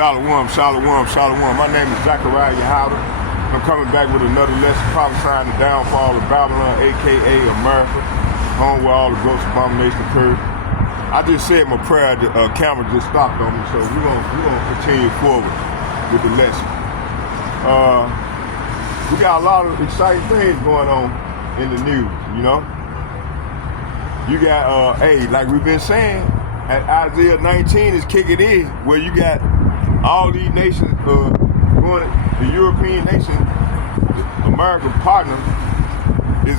Shalom, shalom, shalom. My name is YAHAWAH. I'm coming back with another lesson prophesying the downfall of Babylon, aka America, home where all the gross abominations occurred. I just said my prayer, the camera just stopped on me, so we're gonna continue forward with the lesson. We got a lot of exciting things going on in the news, you know. You got, hey, like we've been saying, at Isaiah 19 is kicking in, where you got all these nations going, the European nation, American partner is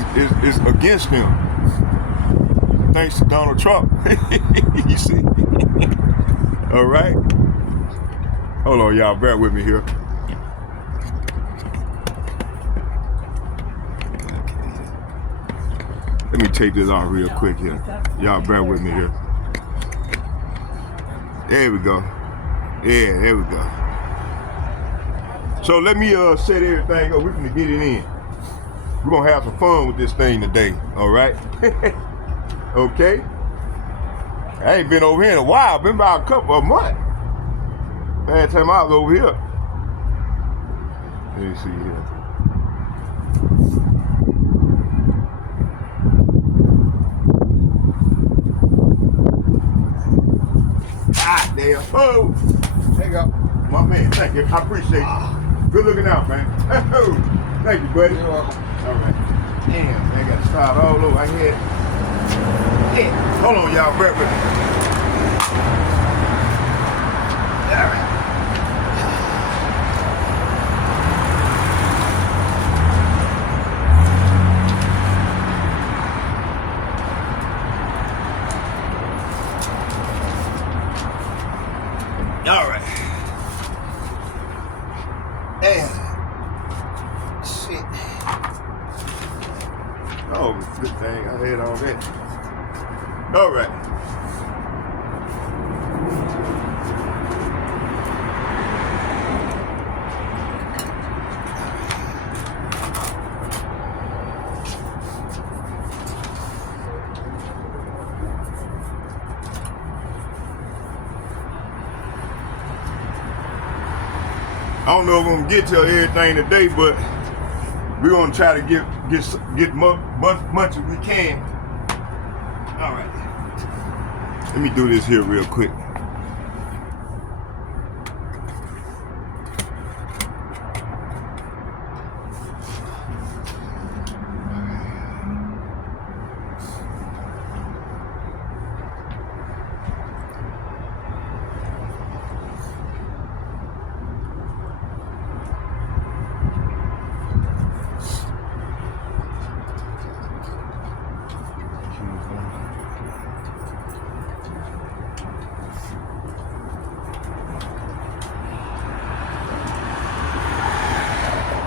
against them. Thanks to Donald Trump. You see? All right. Hold on, y'all, bear with me here. Let me take this off real quick here. Y'all bear with me here. There we go. Yeah, there we go. So let me set everything up. We're gonna get it in. We're gonna have some fun with this thing today, all right? Okay? I ain't been over here in a while. Been about a couple of months. Last time I was over here. Let me see here. Ah, damn. Oh, there you go. My man, thank you. I appreciate you. Good looking out, man. Oh, thank you, buddy. You're welcome. All right. Damn, man, got to start all over. I had. Yeah. Hold on, y'all. Bear with me. All right. All right. Damn. Shit. Oh, good thing I had all that. All right. I don't know if I'm gonna get to everything today, but we're gonna try to get much as we can. All right. Let me do this here real quick.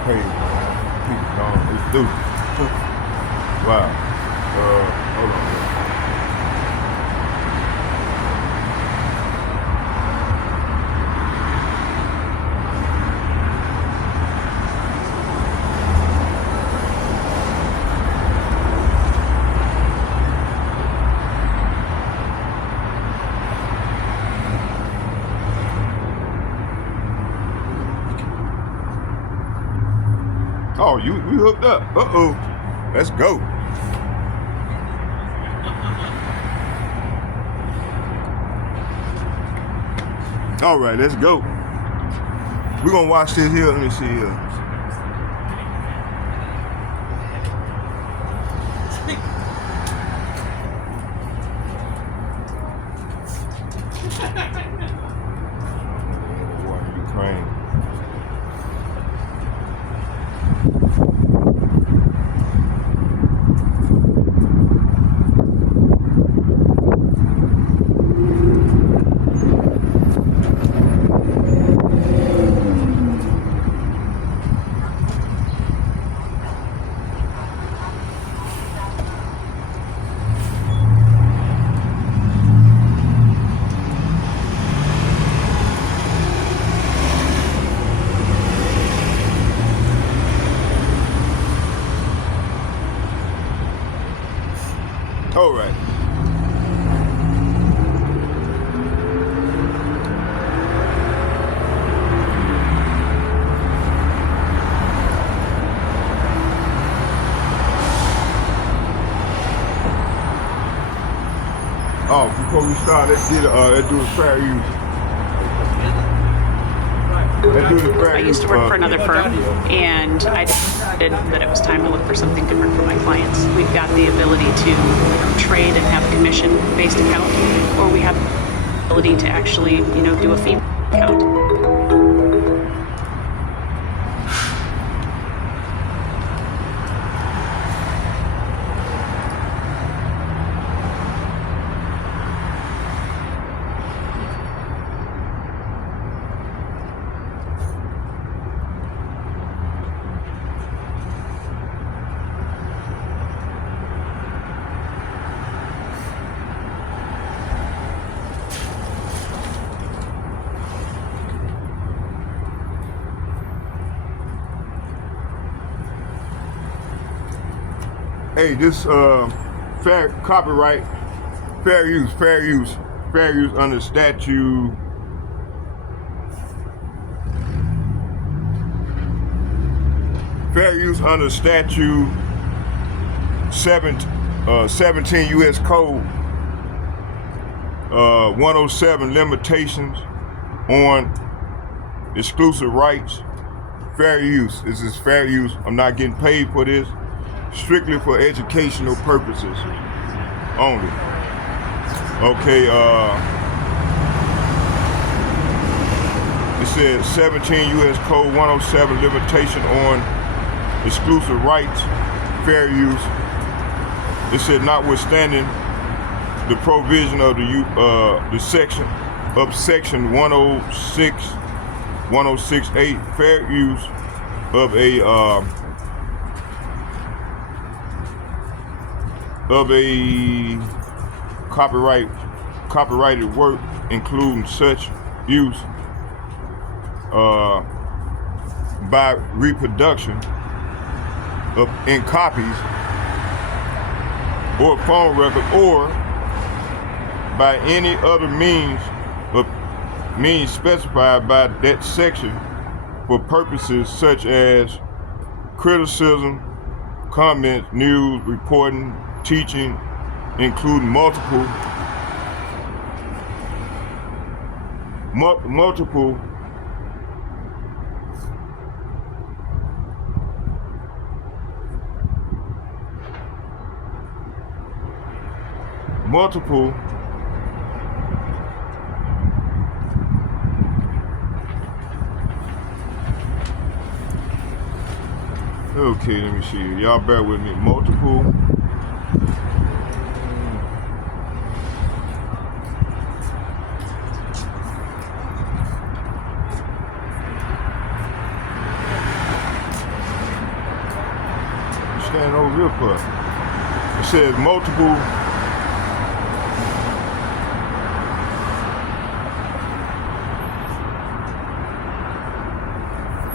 Hey, people gone. It's due. Wow. Hold on. Oh, we hooked up. Uh-oh. Let's go. All right, let's go. We're gonna watch this here. Let me see here. War in Ukraine. All right. let's do the fair use. I used to work for another firm, and I decided that it was time to look for something different for my clients. We've got the ability to trade and have a commission-based account, or we have the ability to actually, do a fee account. Hey, this fair use under statute. Fair use under statute 17 U.S. Code 107, limitations on exclusive rights. Fair use. This is fair use. I'm not getting paid for this. Strictly for educational purposes only. Okay, it says 17 U.S. Code 107, limitation on exclusive rights, fair use. It said notwithstanding the provision of the section 106.8, fair use of a copyrighted work, including such use by reproduction in copies or phone record, or by any other means specified by that section for purposes such as criticism, comments, news, reporting, teaching, including multiple okay, let me see. Y'all bear with me. Multiple stand over here for. It says multiple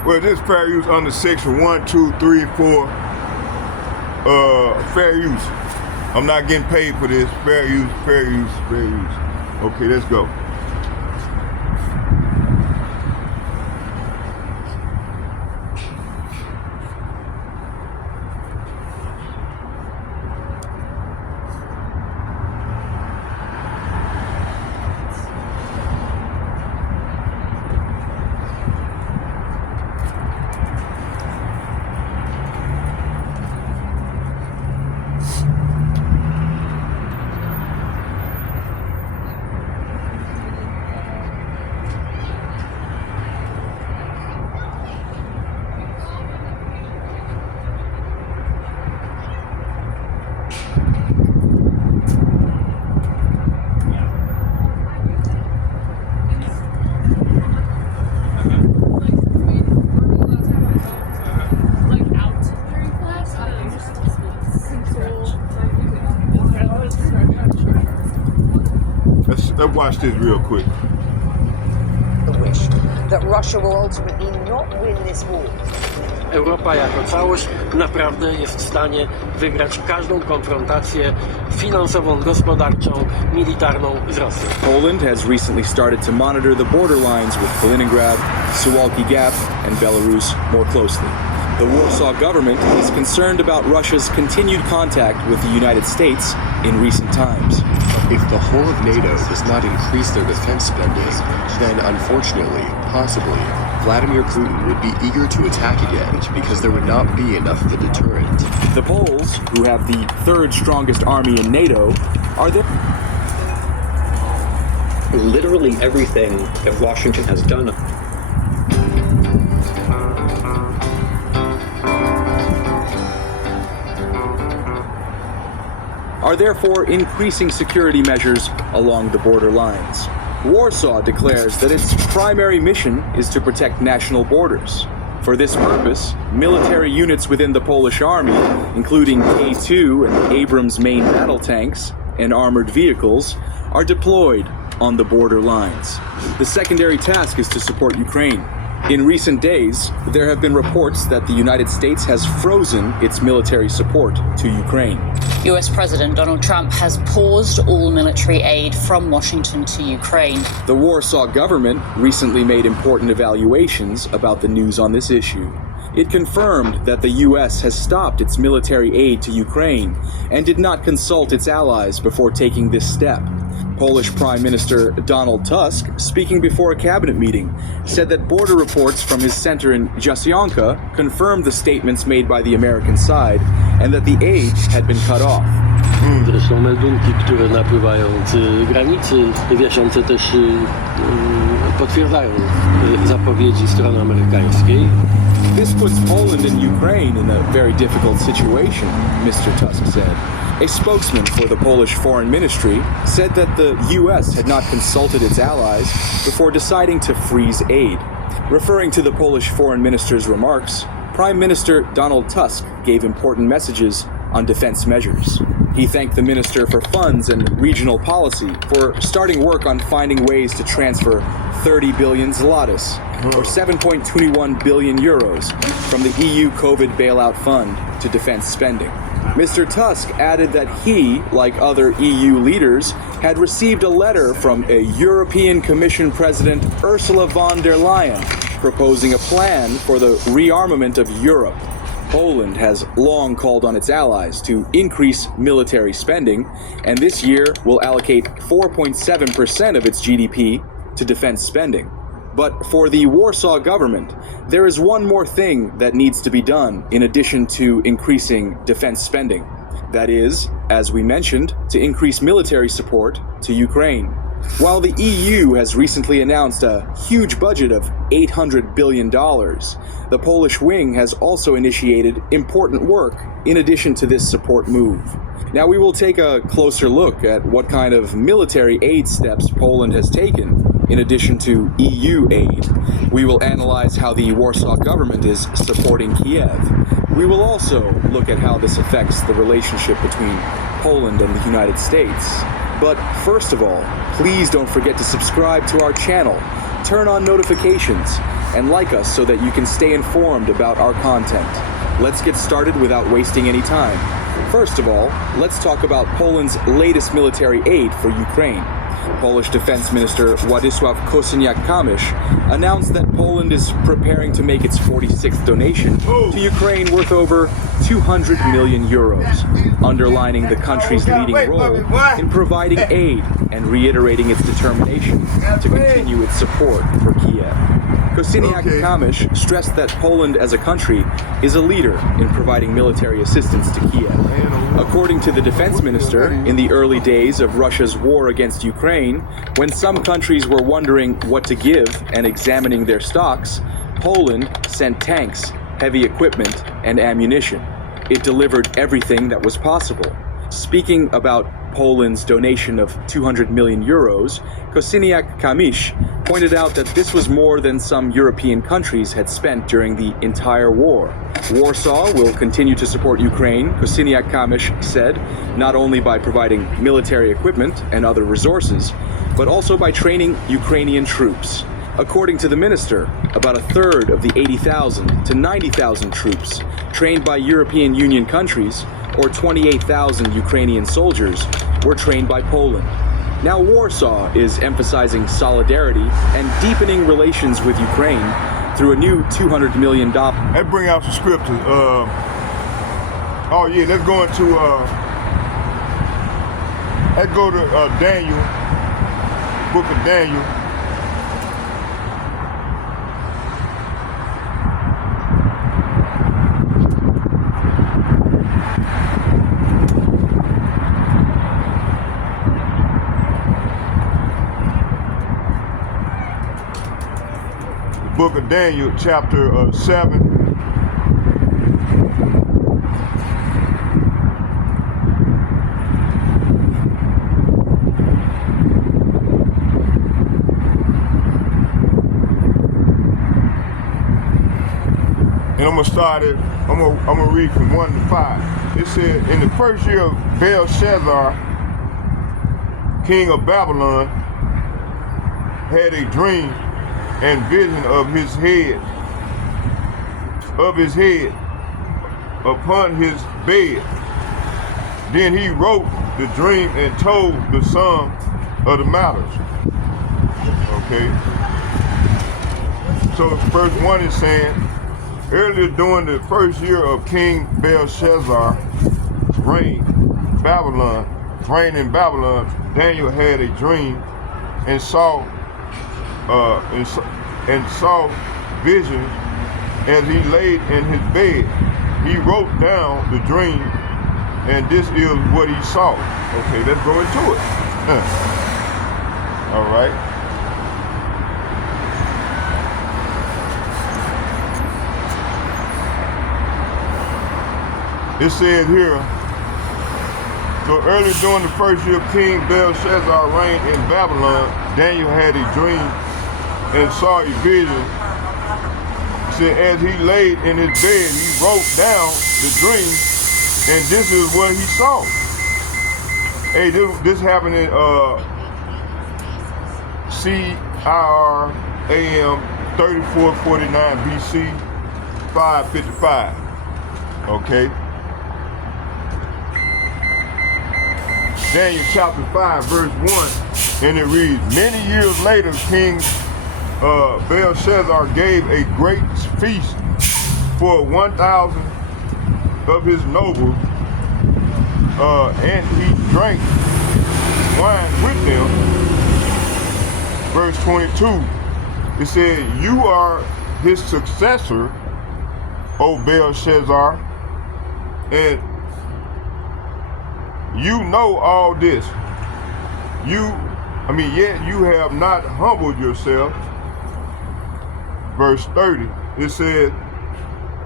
well, this fair use under section 1, 2, 3, 4. Fair use. I'm not getting paid for this. Fair use, fair use, fair use. Okay, let's go. Let's watch this real quick. The wish that Russia will ultimately not win this war. Europa jako całość naprawdę jest w stanie wygrać każdą konfrontację finansową, gospodarczą, militarną z Rosją. Poland has recently started to monitor the border lines with Kaliningrad, Suwalki Gap, and Belarus more closely. The Warsaw government is concerned about Russia's continued contact with the United States in recent times. If the whole of NATO does not increase their defense spending, then unfortunately, possibly, Vladimir Putin would be eager to attack again because there would not be enough of a deterrent. The Poles, who have the third strongest army in NATO, are there. Literally everything that Washington has done are therefore increasing security measures along the border lines. Warsaw declares that its primary mission is to protect national borders. For this purpose, military units within the Polish army, including K2 and Abrams main battle tanks and armored vehicles, are deployed on the border lines. The secondary task is to support Ukraine. In recent days, there have been reports that the United States has frozen its military support to Ukraine. US President Donald Trump has paused all military aid from Washington to Ukraine. The Warsaw government recently made important evaluations about the news on this issue. It confirmed that the US has stopped its military aid to Ukraine and did not consult its allies before taking this step. Polish Prime Minister Donald Tusk, speaking before a cabinet meeting, said that border reports from his center in Jasionka confirmed the statements made by the American side and that the aid had been cut off. Zresztą meldunki, które napływają z granicy, wiążące też potwierdzają zapowiedzi strony amerykańskiej. This puts Poland and Ukraine in a very difficult situation, Mr. Tusk said. A spokesman for the Polish Foreign Ministry said that the U.S. had not consulted its allies before deciding to freeze aid. Referring to the Polish Foreign Minister's remarks, Prime Minister Donald Tusk gave important messages on defense measures. He thanked the minister for funds and regional policy for starting work on finding ways to transfer 30 billion zlotys, or 7.21 billion euros, from the EU COVID bailout fund to defense spending. Mr. Tusk added that he, like other EU leaders, had received a letter from a European Commission President Ursula von der Leyen proposing a plan for the rearmament of Europe. Poland has long called on its allies to increase military spending, and this year will allocate 4.7% of its GDP to defense spending. But for the Warsaw government, there is one more thing that needs to be done in addition to increasing defense spending. That is, as we mentioned, to increase military support to Ukraine. While the EU has recently announced a huge budget of $800 billion, the Polish wing has also initiated important work in addition to this support move. Now we will take a closer look at what kind of military aid steps Poland has taken in addition to EU aid. We will analyze how the Warsaw government is supporting Kiev. We will also look at how this affects the relationship between Poland and the United States. But first of all, please don't forget to subscribe to our channel, turn on notifications, and like us so that you can stay informed about our content. Let's get started without wasting any time. First of all, let's talk about Poland's latest military aid for Ukraine. Polish Defense Minister Władysław Kosiniak-Kamysz announced that Poland is preparing to make its 46th donation to Ukraine worth over 200 million euros, underlining the country's leading role in providing aid and reiterating its determination to continue its support for Kiev. Kosiniak-Kamysz stressed that Poland as a country is a leader in providing military assistance to Kiev. According to the defense minister, in the early days of Russia's war against Ukraine, when some countries were wondering what to give and examining their stocks, Poland sent tanks, heavy equipment, and ammunition. It delivered everything that was possible. Speaking about Poland's donation of 200 million euros, Kosiniak-Kamysz pointed out that this was more than some European countries had spent during the entire war. Warsaw will continue to support Ukraine, Kosiniak-Kamysz said, not only by providing military equipment and other resources, but also by training Ukrainian troops. According to the minister, about a third of the 80,000 to 90,000 troops trained by European Union countries, or 28,000 Ukrainian soldiers, were trained by Poland. Now Warsaw is emphasizing solidarity and deepening relations with Ukraine through a new $200 million. Let's bring out some scriptures. Oh yeah, let's go into Let's go to Daniel, book of Daniel. The book of Daniel, chapter 7. And I'm gonna read from 1 to 5. It said, in the first year of Belshazzar, king of Babylon, had a dream and vision of his head upon his bed. Then he wrote the dream and told the sum of the matters. Okay. So verse 1 is saying, earlier during the first year of King Belshazzar's reign in Babylon, Daniel had a dream and saw visions as he laid in his bed. He wrote down the dream, and this is what he saw. Okay, let's go into it. All right. It says here, so early during the first year of King Belshazzar's reign in Babylon, Daniel had a dream and saw a vision. It said, as he laid in his bed, he wrote down the dream, and this is what he saw. Hey, this happened in CIRAM 3449 BC 555. Okay. Daniel chapter 5 verse 1, and it reads, many years later, King Belshazzar gave a great feast for 1,000 of his nobles, and he drank wine with them. Verse 22, it said, you are his successor, O Belshazzar, and you know all this. Yet you have not humbled yourself. Verse 30, it says,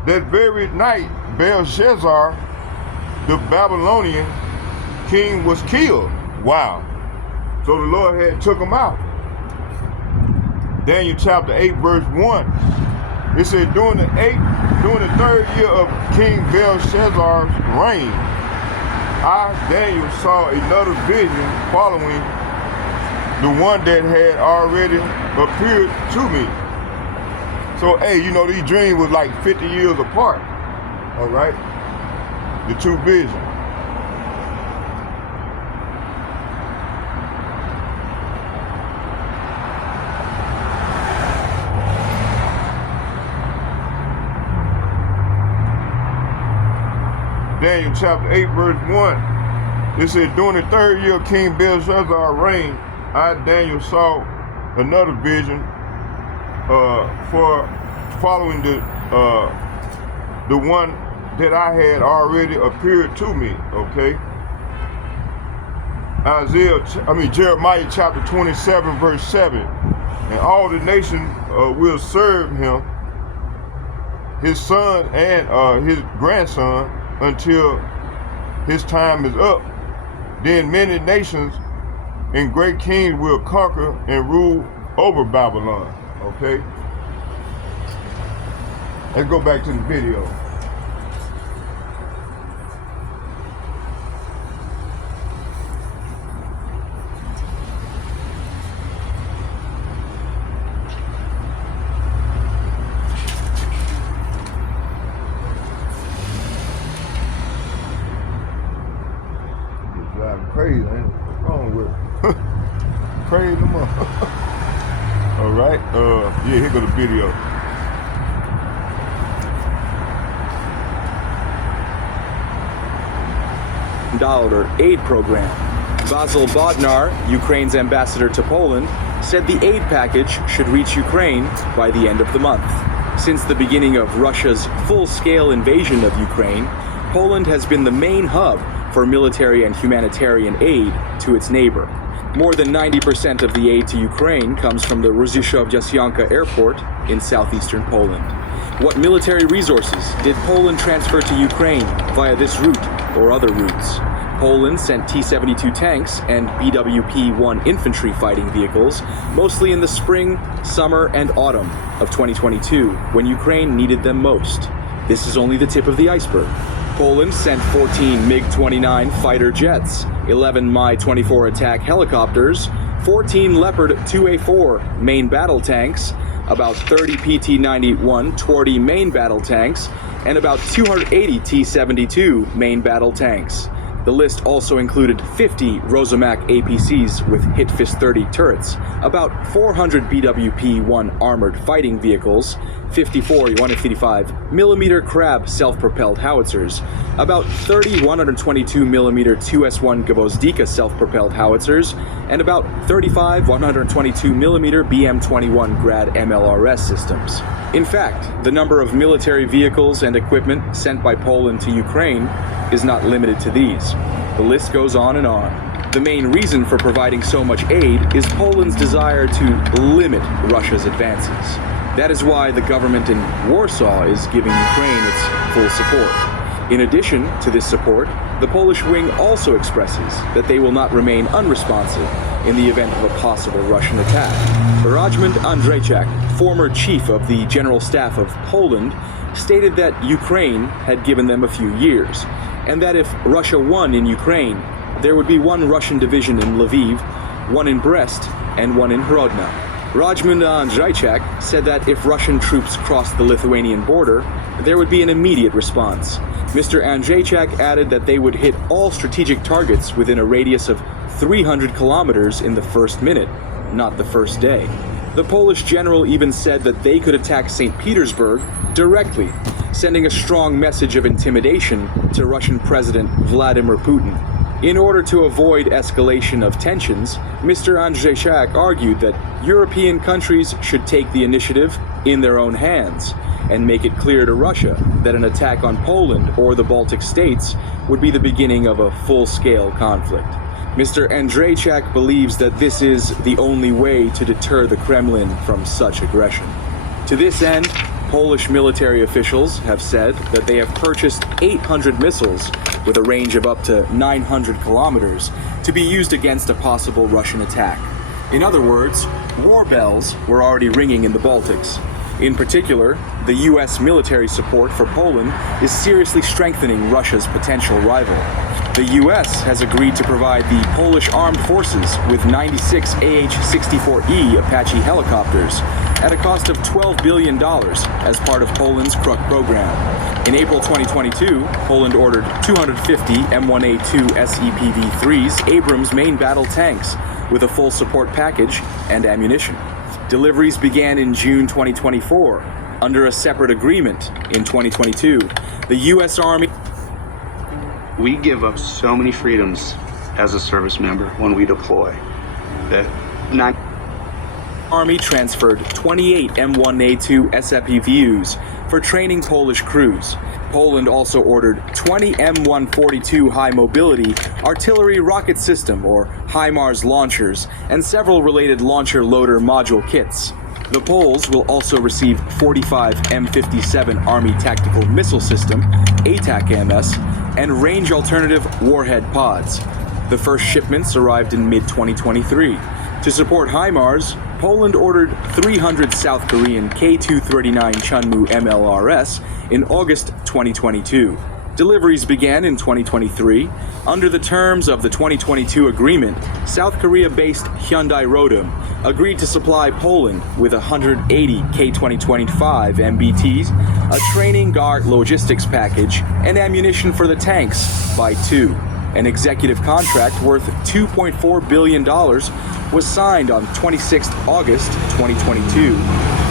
that very night Belshazzar, the Babylonian king, was killed. Wow. So the Lord had took him out. Daniel chapter 8 verse 1, it said, during the 3rd year of King Belshazzar's reign, I, Daniel, saw another vision following the one that had already appeared to me. So, hey, you know, these dreams was like 50 years apart, all right? The two visions. Daniel chapter 8 verse 1, it said, during the 3rd year of King Belshazzar's reign, I, Daniel, saw another vision for following the one that I had already appeared to me. Okay. Jeremiah chapter 27 verse 7, and all the nations will serve him, his son and his grandson, until his time is up. Then many nations and great kings will conquer and rule over Babylon. Okay? Let's go back to the video. Crazy, ain't it? What's wrong with it? Crazy them up. All right. Yeah, here go the video. $1 aid program. Vasyl Bodnar, Ukraine's ambassador to Poland, said the aid package should reach Ukraine by the end of the month. Since the beginning of Russia's full-scale invasion of Ukraine, Poland has been the main hub for military and humanitarian aid to its neighbor. More than 90% of the aid to Ukraine comes from the Rzeszów-Jastrzębie airport in southeastern Poland. What military resources did Poland transfer to Ukraine via this route or other routes? Poland sent T-72 tanks and BWP-1 infantry fighting vehicles, mostly in the spring, summer, and autumn of 2022, when Ukraine needed them most. This is only the tip of the iceberg. Poland sent 14 MiG-29 fighter jets, 11 Mi-24 attack helicopters, 14 Leopard 2A4 main battle tanks, about 30 PT-91 Twardey main battle tanks, and about 280 T-72 main battle tanks. The list also included 50 Rosomak APCs with Hit-Fist 30 turrets, about 400 BWP-1 armored fighting vehicles, 54 155mm Krab self-propelled howitzers, about 30 122mm 2S1 Gwozdika self-propelled howitzers, and about 35 122mm BM-21 Grad MLRS systems. In fact, the number of military vehicles and equipment sent by Poland to Ukraine is not limited to these. The list goes on and on. The main reason for providing so much aid is Poland's desire to limit Russia's advances. That is why the government in Warsaw is giving Ukraine its full support. In addition to this support, the Polish wing also expresses that they will not remain unresponsive in the event of a possible Russian attack. Raymond Andrzejczak, former chief of the General Staff of Poland, stated that Ukraine had given them a few years, and that if Russia won in Ukraine, there would be one Russian division in Lviv, one in Brest, and one in Hrodna. Raymond Andrzejczak said that if Russian troops crossed the Lithuanian border, there would be an immediate response. Mr. Andrzejczak added that they would hit all strategic targets within a radius of 300 kilometers in the first minute, not the first day. The Polish general even said that they could attack St. Petersburg directly, sending a strong message of intimidation to Russian President Vladimir Putin. In order to avoid escalation of tensions, Mr. Andrzejczak argued that European countries should take the initiative in their own hands and make it clear to Russia that an attack on Poland or the Baltic states would be the beginning of a full-scale conflict. Mr. Andrzejczak believes that this is the only way to deter the Kremlin from such aggression. To this end, Polish military officials have said that they have purchased 800 missiles with a range of up to 900 kilometers to be used against a possible Russian attack. In other words, war bells were already ringing in the Baltics. In particular, the U.S. military support for Poland is seriously strengthening Russia's potential rival. The U.S. has agreed to provide the Polish armed forces with 96 AH-64E Apache helicopters at a cost of $12 billion as part of Poland's Kruk program. In April 2022, Poland ordered 250 M1A2 SEPV-3s Abrams main battle tanks with a full support package and ammunition. Deliveries began in June 2024 under a separate agreement in 2022. The U.S. Army... We give up so many freedoms as a service member when we deploy that Army transferred 28 M1A2 SEPVs for training Polish crews. Poland also ordered 20 M142 high-mobility artillery rocket system or HIMARS launchers and several related launcher loader module kits. The Poles will also receive 45 M57 Army Tactical Missile System, ATAC-MS, and range alternative warhead pods. The first shipments arrived in mid-2023. To support HIMARS, Poland ordered 300 South Korean K239 Chunmoo MLRS in August 2022. Deliveries began in 2023. Under the terms of the 2022 agreement, South Korea-based Hyundai Rodam agreed to supply Poland with 180 K2025 MBTs, a training guard logistics package, and ammunition for the tanks by 2. An executive contract worth $2.4 billion was signed on 26 August 2022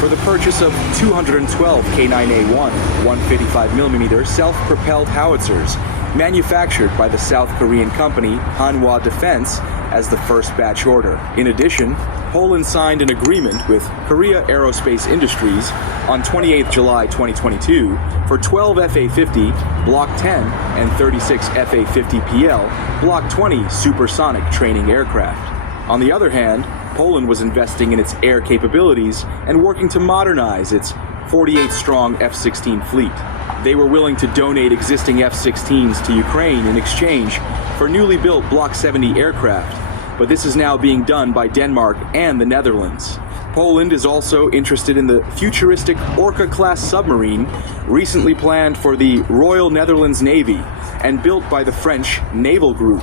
for the purchase of 212 K9A1 155mm self-propelled howitzers manufactured by the South Korean company Hanwha Defense as the first batch order. In addition, Poland signed an agreement with Korea Aerospace Industries on 28 July 2022 for 12 FA-50 Block 10 and 36 FA-50PL Block 20 supersonic training aircraft. On the other hand, Poland was investing in its air capabilities and working to modernize its 48-strong F-16 fleet. They were willing to donate existing F-16s to Ukraine in exchange for newly built Block 70 aircraft, but this is now being done by Denmark and the Netherlands. Poland is also interested in the futuristic Orca-class submarine recently planned for the Royal Netherlands Navy and built by the French Naval Group.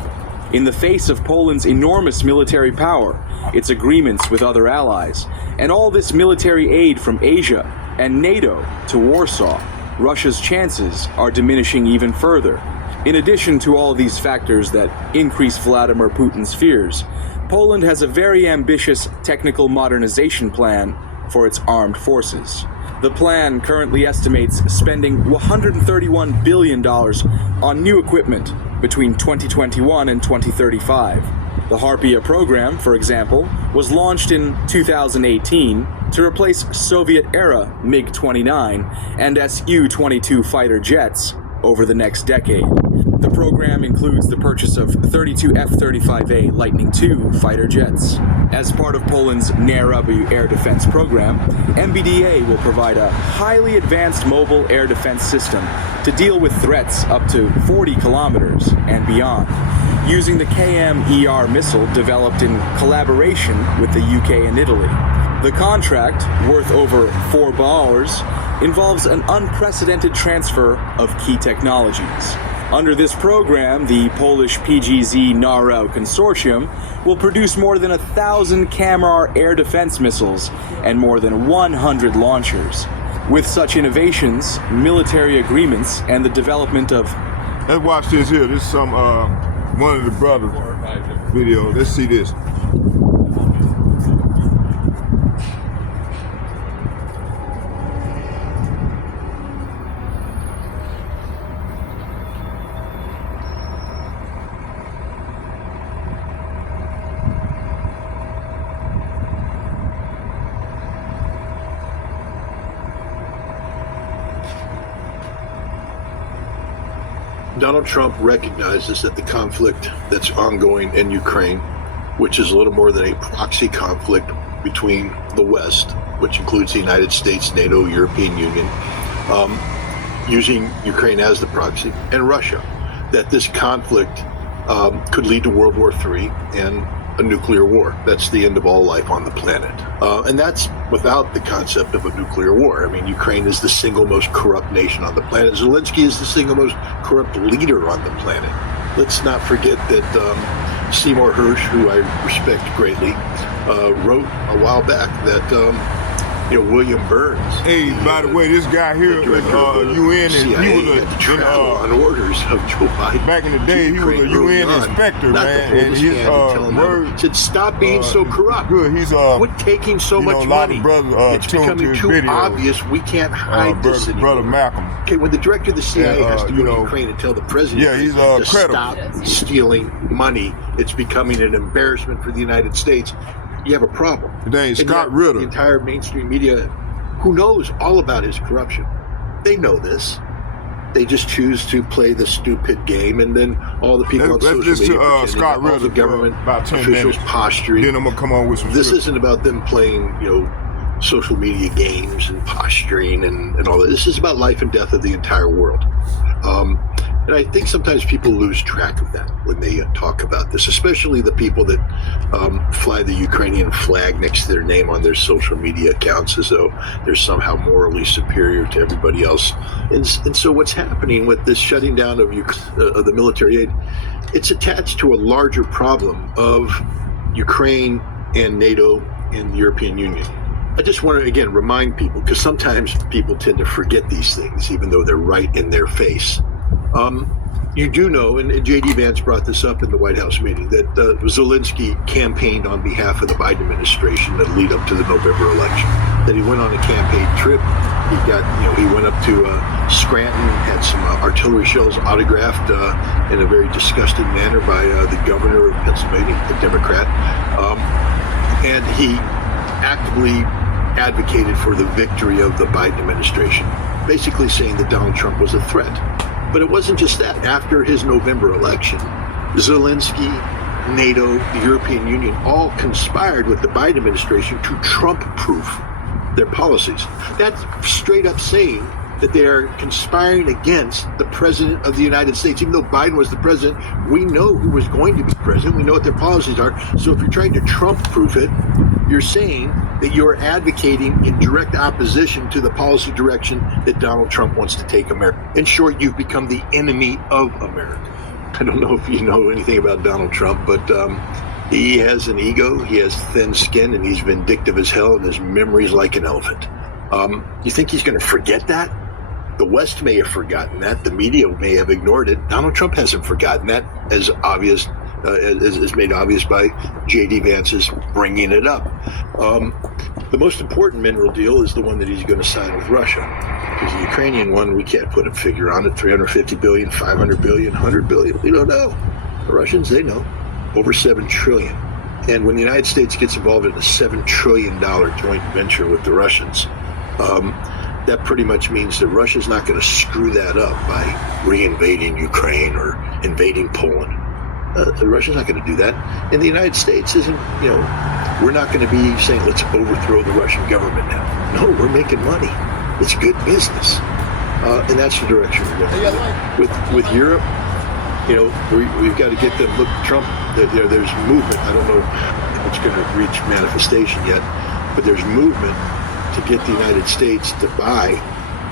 In the face of Poland's enormous military power, its agreements with other allies, and all this military aid from Asia and NATO to Warsaw, Russia's chances are diminishing even further. In addition to all these factors that increase Vladimir Putin's fears, Poland has a very ambitious technical modernization plan for its armed forces. The plan currently estimates spending $131 billion on new equipment between 2021 and 2035. The Harpia program, for example, was launched in 2018 to replace Soviet-era MiG-29 and Su-22 fighter jets over the next decade. The program includes the purchase of 32 F-35A Lightning II fighter jets. As part of Poland's NRW air defense program, MBDA will provide a highly advanced mobile air defense system to deal with threats up to 40 kilometers and beyond, using the KM-ER missile developed in collaboration with the UK and Italy. The contract, worth over $4 involves an unprecedented transfer of key technologies. Under this program, the Polish PGZ Narrow Consortium will produce more than 1,000 Kamar air defense missiles and more than 100 launchers. With such innovations, military agreements, and the development of... Let's watch this here. This is some, one of the brothers' video. Let's see this. Donald Trump recognizes that the conflict that's ongoing in Ukraine, which is a little more than a proxy conflict between the West, which includes the United States, NATO, European Union, using Ukraine as the proxy, and Russia, that this conflict could lead to World War III and a nuclear war. That's the end of all life on the planet. And that's without the concept of a nuclear war. I mean, Ukraine is the single most corrupt nation on the planet. Zelensky is the single most corrupt leader on the planet. Let's not forget that Seymour Hersh, who I respect greatly, wrote a while back that William Burns. Hey, by the way, this guy here is UN, and CIA he was had to travel on orders of Joe Biden. Back in the day, he was a UN inspector, man. And his word said, "Stop being so corrupt. Good, he's quit taking so much money. Brothers, it's becoming too obvious. We can't hide this anymore." Brother Malcolm. Okay, when the director of the CIA has to go to Ukraine and tell the president he's to credible. stop stealing money, it's becoming an embarrassment for the United States. You have a problem. Today, Scott Ritter. The entire mainstream media, who knows all about his corruption, they know this. They just choose to play the stupid game, and then all the people on social media, Scott Ritter, all the government about 10 officials minutes. posturing. Then I'm gonna come on with some. This isn't about them playing, social media games and posturing and all that. This is about life and death of the entire world. And I think sometimes people lose track of that when they talk about this, especially the people that fly the Ukrainian flag next to their name on their social media accounts as though they're somehow morally superior to everybody else. And so what's happening with this shutting down of the military aid, it's attached to a larger problem of Ukraine and NATO and the European Union. I just want to, again, remind people, because sometimes people tend to forget these things, even though they're right in their face. You do know, and J.D. Vance brought this up in the White House meeting, that Zelensky campaigned on behalf of the Biden administration that lead up to the November election, that he went on a campaign trip He went up to Scranton, had some artillery shells autographed in a very disgusting manner by the governor of Pennsylvania, a Democrat, and he actively advocated for the victory of the Biden administration, basically saying that Donald Trump was a threat. But it wasn't just that. After his November election, Zelensky, NATO, the European Union all conspired with the Biden administration to Trump-proof their policies. That's straight up saying that they are conspiring against the president of the United States. Even though Biden was the president, we know who was going to be president. We know what their policies are. So if you're trying to Trump-proof it, you're saying that you're advocating in direct opposition to the policy direction that Donald Trump wants to take America. In short, you've become the enemy of America. I don't know if you know anything about Donald Trump, but he has an ego, he has thin skin, and he's vindictive as hell, and his memory's like an elephant. You think he's going to forget that? The West may have forgotten that. The media may have ignored it. Donald Trump hasn't forgotten that, as obvious as made obvious by J.D. Vance's bringing it up. The most important mineral deal is the one that he's going to sign with Russia. Because the Ukrainian one, we can't put a figure on it, 350 billion, 500 billion, 100 billion, we don't know. The Russians, they know. Over 7 trillion. And when the United States gets involved in a $7 trillion joint venture with the Russians, that pretty much means that Russia's not going to screw that up by re-invading Ukraine or invading Poland. Russia's not going to do that. And the United States isn't, we're not going to be saying, let's overthrow the Russian government now. No, we're making money. It's good business. And that's the direction we're going. With Europe, we've got to get them. Look, Trump, there's movement. I don't know if it's going to reach manifestation yet, but there's movement to get the United States to buy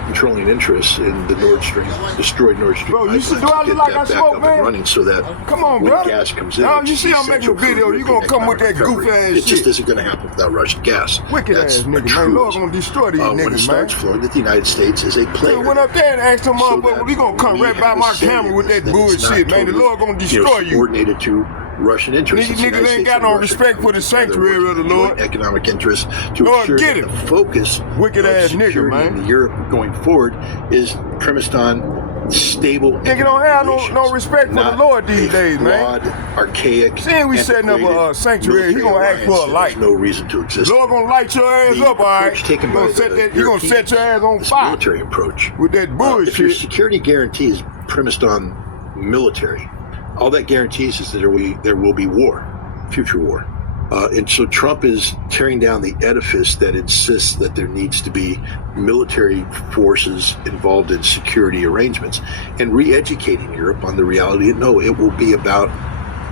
controlling interests in the Nord Stream, destroyed Nord Stream. Bro, you see, do I look like I smoke, man? Running so that come on, when bro. gas comes in, you see I'm making a video, you gonna come with that goofy ass shit. It just isn't going to happen without Russian gas. Wicked ass nigga, man. Lord gonna destroy these niggas, man. When it starts flowing, that the United States is a player. We went up there and asked them, motherfucker, we gonna come right by my camera with that bullshit, man. The Lord gonna destroy you. Coordinated to Russian interests. Niggas ain't got no respect for the sanctuary of the Lord. Economic interests to Lord, ensure get that it. the focus wicked ass nigga, man. in Europe going forward is premised on stable. Nigga don't have no respect for the Lord these days, man. Archaic. Seeing we setting up a sanctuary, he gonna ask for a light. No reason to exist. Lord gonna light your ass up, all right? You gonna set your ass on fire. Military approach with that bullshit. If your security guarantee is premised on military, all that guarantees is that there will be war, future war. And so Trump is tearing down the edifice that insists that there needs to be military forces involved in security arrangements and re-educating Europe on the reality that no, it will be about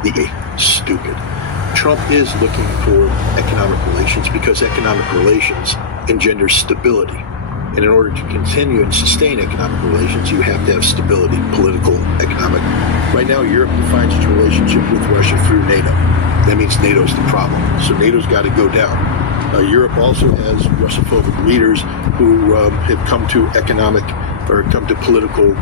the stupid. Trump is looking for economic relations because economic relations engender stability. And in order to continue and sustain economic relations, you have to have stability, political, economic. Right now, Europe defines its relationship with Russia through NATO. That means NATO's the problem. So NATO's got to go down. Europe also has Russophobic leaders who have come to political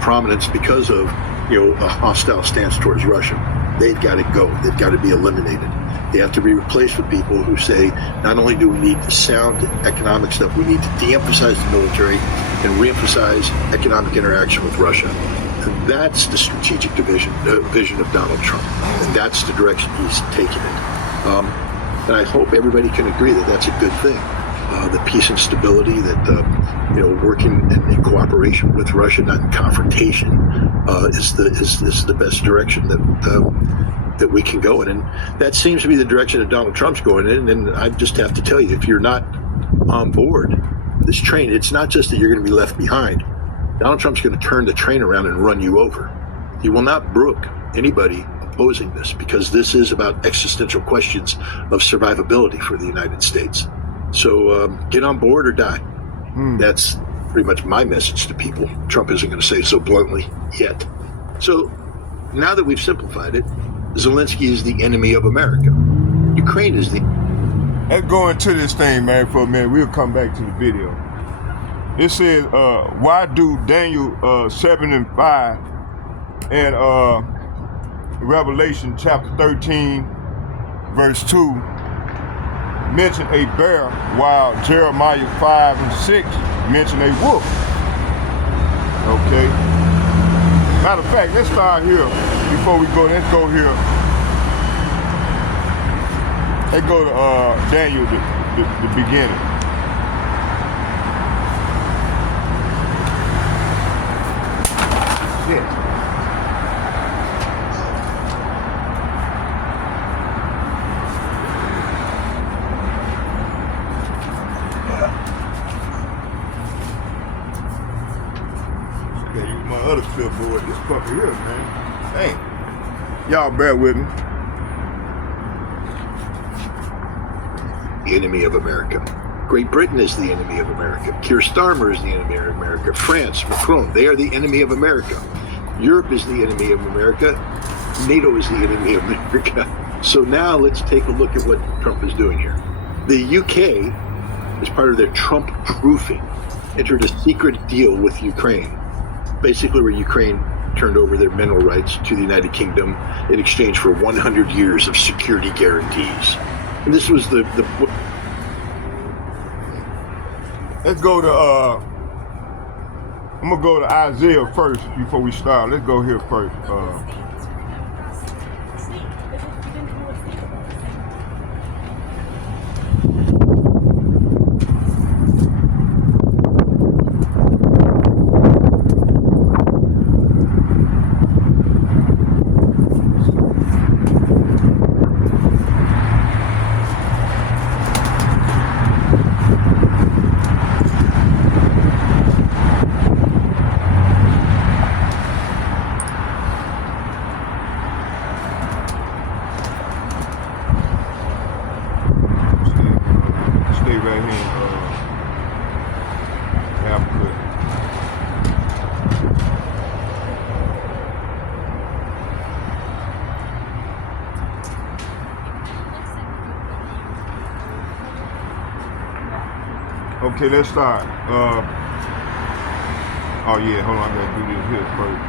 prominence not of a hostile stance towards Russia. They've got to go. They've got to be eliminated. They have to be replaced with people who say, not only do we need the sound economic stuff, we need to de-emphasize the military and re-emphasize economic interaction with Russia. And that's the strategic vision of Donald Trump. And that's the direction he's taking it. And I hope everybody can agree that that's a good thing. The peace and stability, that working in cooperation with Russia, not in confrontation, is the best direction that we can go in. And that seems to be the direction that Donald Trump's going in. And I just have to tell you, if you're not on board this train, it's not just that you're going to be left behind. Donald Trump's going to turn the train around and run you over. He will not brook anybody opposing this because this is about existential questions of survivability for the United States. So get on board or die. That's pretty much my message to people. Trump isn't going to say so bluntly yet. So now that we've simplified it, Zelensky is the enemy of America. Ukraine is the... Let's go into this thing, man, for a minute. We'll come back to the video. It says, why do Daniel 7 and 5 and Revelation chapter 13, verse 2 mention a bear, while Jeremiah 5 and 6 mention a wolf. Okay. Matter of fact, let's start here before we go. Let's go here. Let's go to Daniel, the beginning. Shit. Okay, use my other clipboard. This fucker here, man. Dang. Y'all bear with me. The enemy of America. Great Britain is the enemy of America. Keir Starmer is the enemy of America. France, Macron, they are the enemy of America. Europe is the enemy of America. NATO is the enemy of America. So now let's take a look at what Trump is doing here. The UK, as part of their Trump proofing, entered a secret deal with Ukraine, basically where Ukraine turned over their mineral rights to the United Kingdom in exchange for 100 years of security guarantees. And this was the Let's go to I'm gonna go to Isaiah first before we start. Let's go here first. Stay right here. Habakkuk. Okay, let's start. Oh yeah, hold on, I gotta do this here first.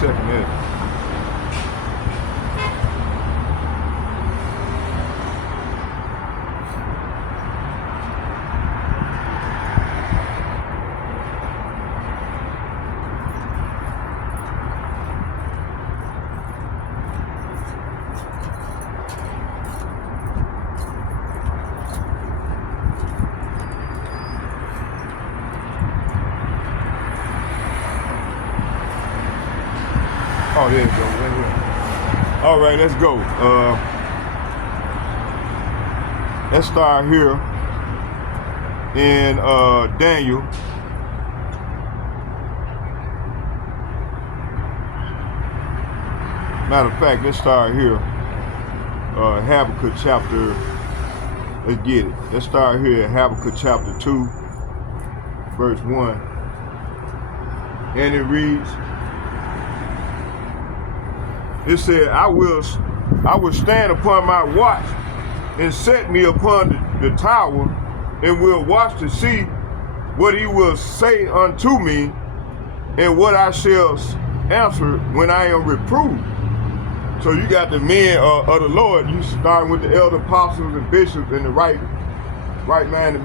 Second edit. Oh, there you go. Right here. All right, let's go. Let's start here in Daniel. Matter of fact, let's start here. Habakkuk chapter. Let's get it. Let's start here at Habakkuk chapter 2, verse 1. And it reads. It said, I will stand upon my watch and set me upon the tower and will watch to see what he will say unto me and what I shall answer when I am reproved. So you got the men of the Lord. You starting with the elder apostles and bishops and the like-minded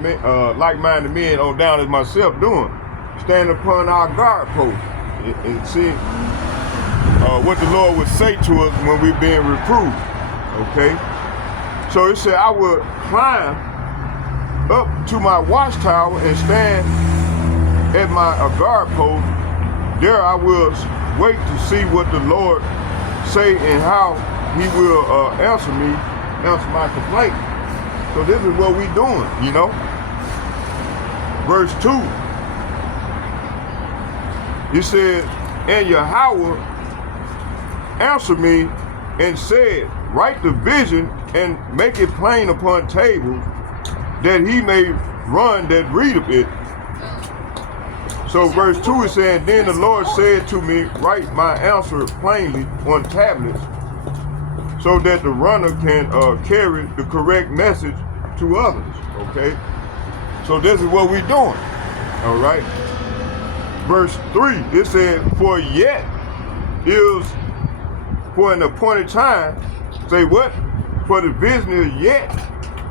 men on down as myself doing. Stand upon our guard post and see. what the Lord would say to us when we're being reproved. Okay? So it said, I would climb up to my watchtower and stand at my guard post. There I will wait to see what the Lord say and how he will answer my complaint. So this is what we doing, you know. Verse 2. He said, and Yahawah answered me and said, write the vision and make it plain upon tables, that he may run that readeth it. So verse 2 is saying, then the Lord said to me, write my answer plainly on tablets, so that the runner can carry the correct message to others. Okay? So this is what we're doing. All right? Verse 3, it said, for yet is for an appointed time. Say what? For the vision is yet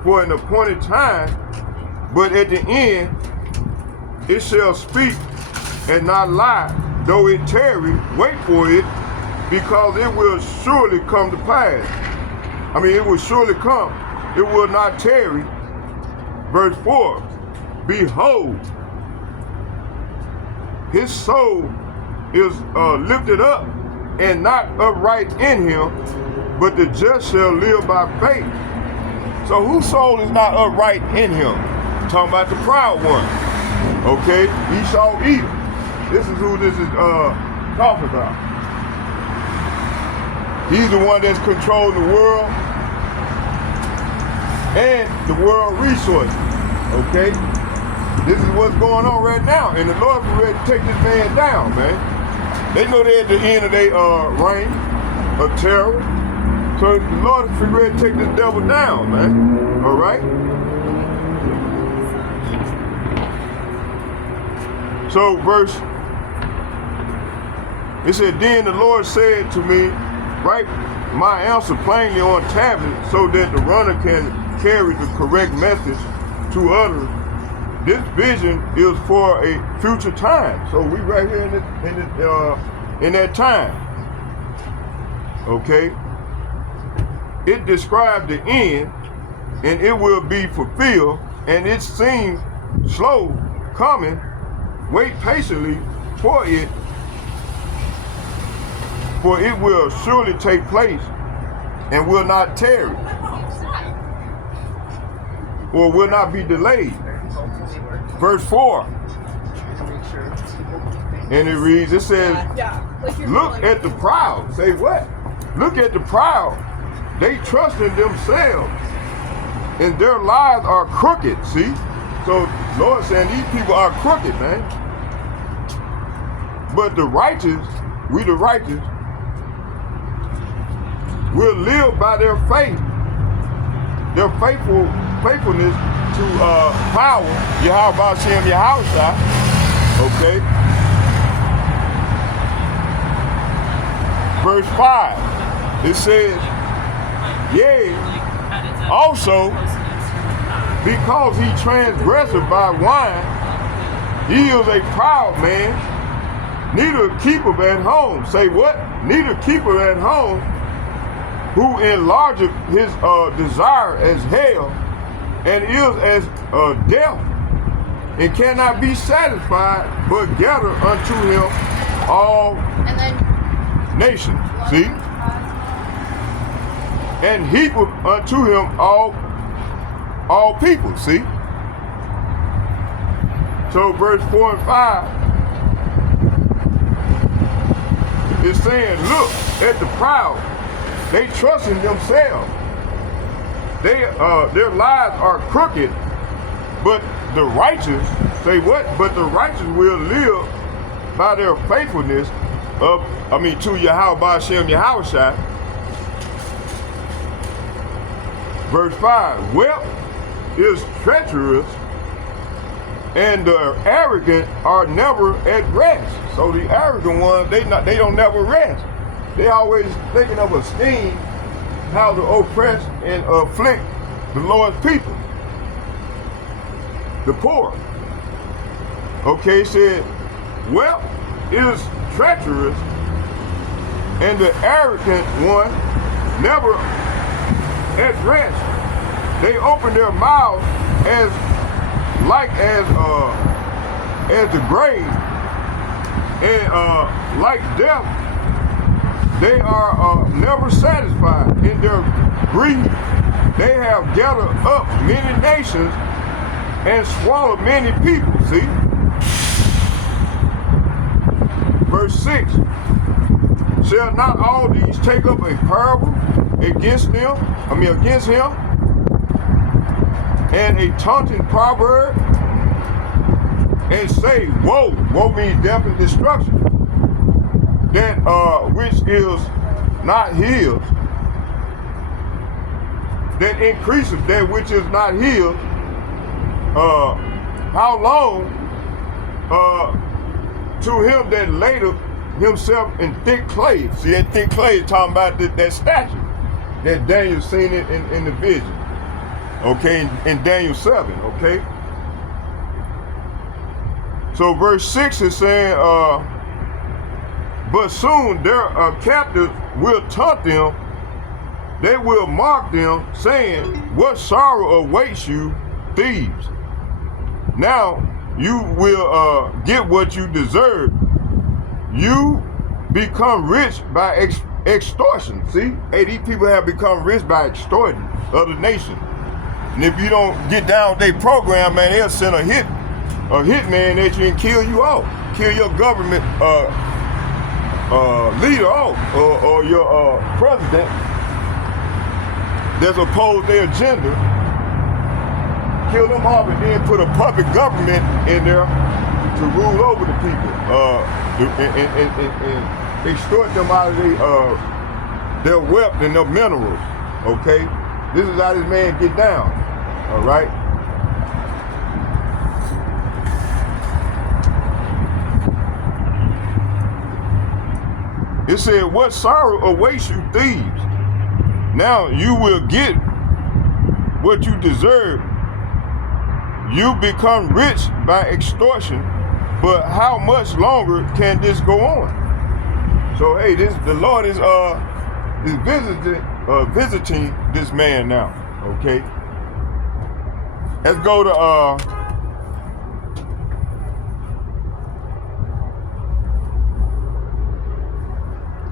for an appointed time, but at the end it shall speak and not lie. Though it tarry, wait for it, because it will surely come to pass. I mean, it will surely come. It will not tarry. Verse 4, behold, his soul is lifted up and not upright in him, but the just shall live by faith. So whose soul is not upright in him? Talking about the proud one. Okay, Esau Edom. This is who this is talking about. He's the one that's controlling the world and the world resources. Okay? This is what's going on right now. And the Lord is ready to take this man down, man. They know they're at the end of their reign of terror. So the Lord is ready to take this devil down, man. All right? So verse, it said, then the Lord said to me, write my answer plainly on tablets, so that the runner can carry the correct message to others. This vision is for a future time. So we right here in that time. Okay? It described the end, and it will be fulfilled, and it seems slow coming. Wait patiently for it, for it will surely take place and will not tarry, or will not be delayed. Verse 4, and it reads, it says, look at the proud. Say what? Look at the proud. They trust in themselves, and their lives are crooked. See? So Lord saying these people are crooked, man. But the righteous, we the righteous, will live by their faith, their faithfulness to power, YAHAWAH BAHASHAM YAHAWAHSHI. Okay. Verse 5, it says, yea, also, because he transgressed by wine, he is a proud man, neither keepeth at home. Say what? Neither keepeth at home, who enlargeth his desire as hell, and is as death, and cannot be satisfied, but gather unto him all nations. See? And heapeth unto him all people. See? So verse 4 and 5 is saying, look at the proud. They trust in themselves. Their lives are crooked, but the righteous, say what? But the righteous will live by their faithfulness to YAHAWAH BAHASHAM YAHAWAHSHI. Verse 5, wealth is treacherous, and the arrogant are never at rest. So the arrogant ones, they don't never rest. They always thinking of a scheme how to oppress and afflict the Lord's people, the poor. Okay, it said, wealth is treacherous, and the arrogant one never at rest. They open their mouths as the grave, and like death, they are never satisfied. In their greed, they have gathered up many nations and swallowed many people. See? Verse 6. Shall not all these take up a parable against him, and a taunting proverb, and say, woe, woe means death and destruction, that which is not his, that increaseth that which is not his, how long to him that lateth himself in thick clay. See, that thick clay is talking about that statue that Daniel seen it in the vision. Okay, in Daniel 7, okay? So verse 6 is saying, but soon their captives will taunt them, they will mock them, saying, what sorrow awaits you, thieves? Now you will get what you deserve. You become rich by extortion. See, hey, these people have become rich by extorting other nations. And if you don't get down with their program, man, they'll send a hitman at you and kill you off, kill your government leader off, or your president that's opposed their agenda. Kill them off and then put a puppet government in there to rule over the people, and extort them out of their wealth and their minerals. Okay, this is how this man get down. All right. It said, what sorrow awaits you, thieves? Now you will get what you deserve. You become rich by extortion, but how much longer can this go on? So hey, the Lord is visiting this man now. Okay. Let's go to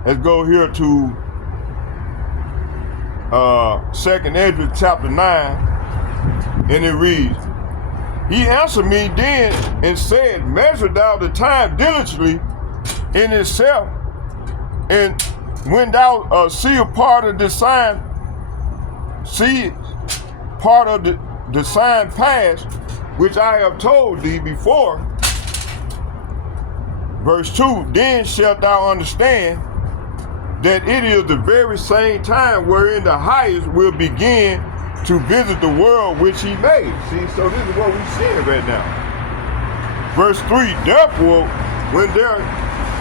let's go here to 2nd Ezra chapter 9, and it reads, he answered me then and said, measure thou the time diligently in itself, and when thou see a part of the sign, see part of the sign past, which I have told thee before. Verse 2, then shalt thou understand that it is the very same time wherein the highest will begin to visit the world which he made. See, so this is what we're seeing right now. Verse 3, therefore, when there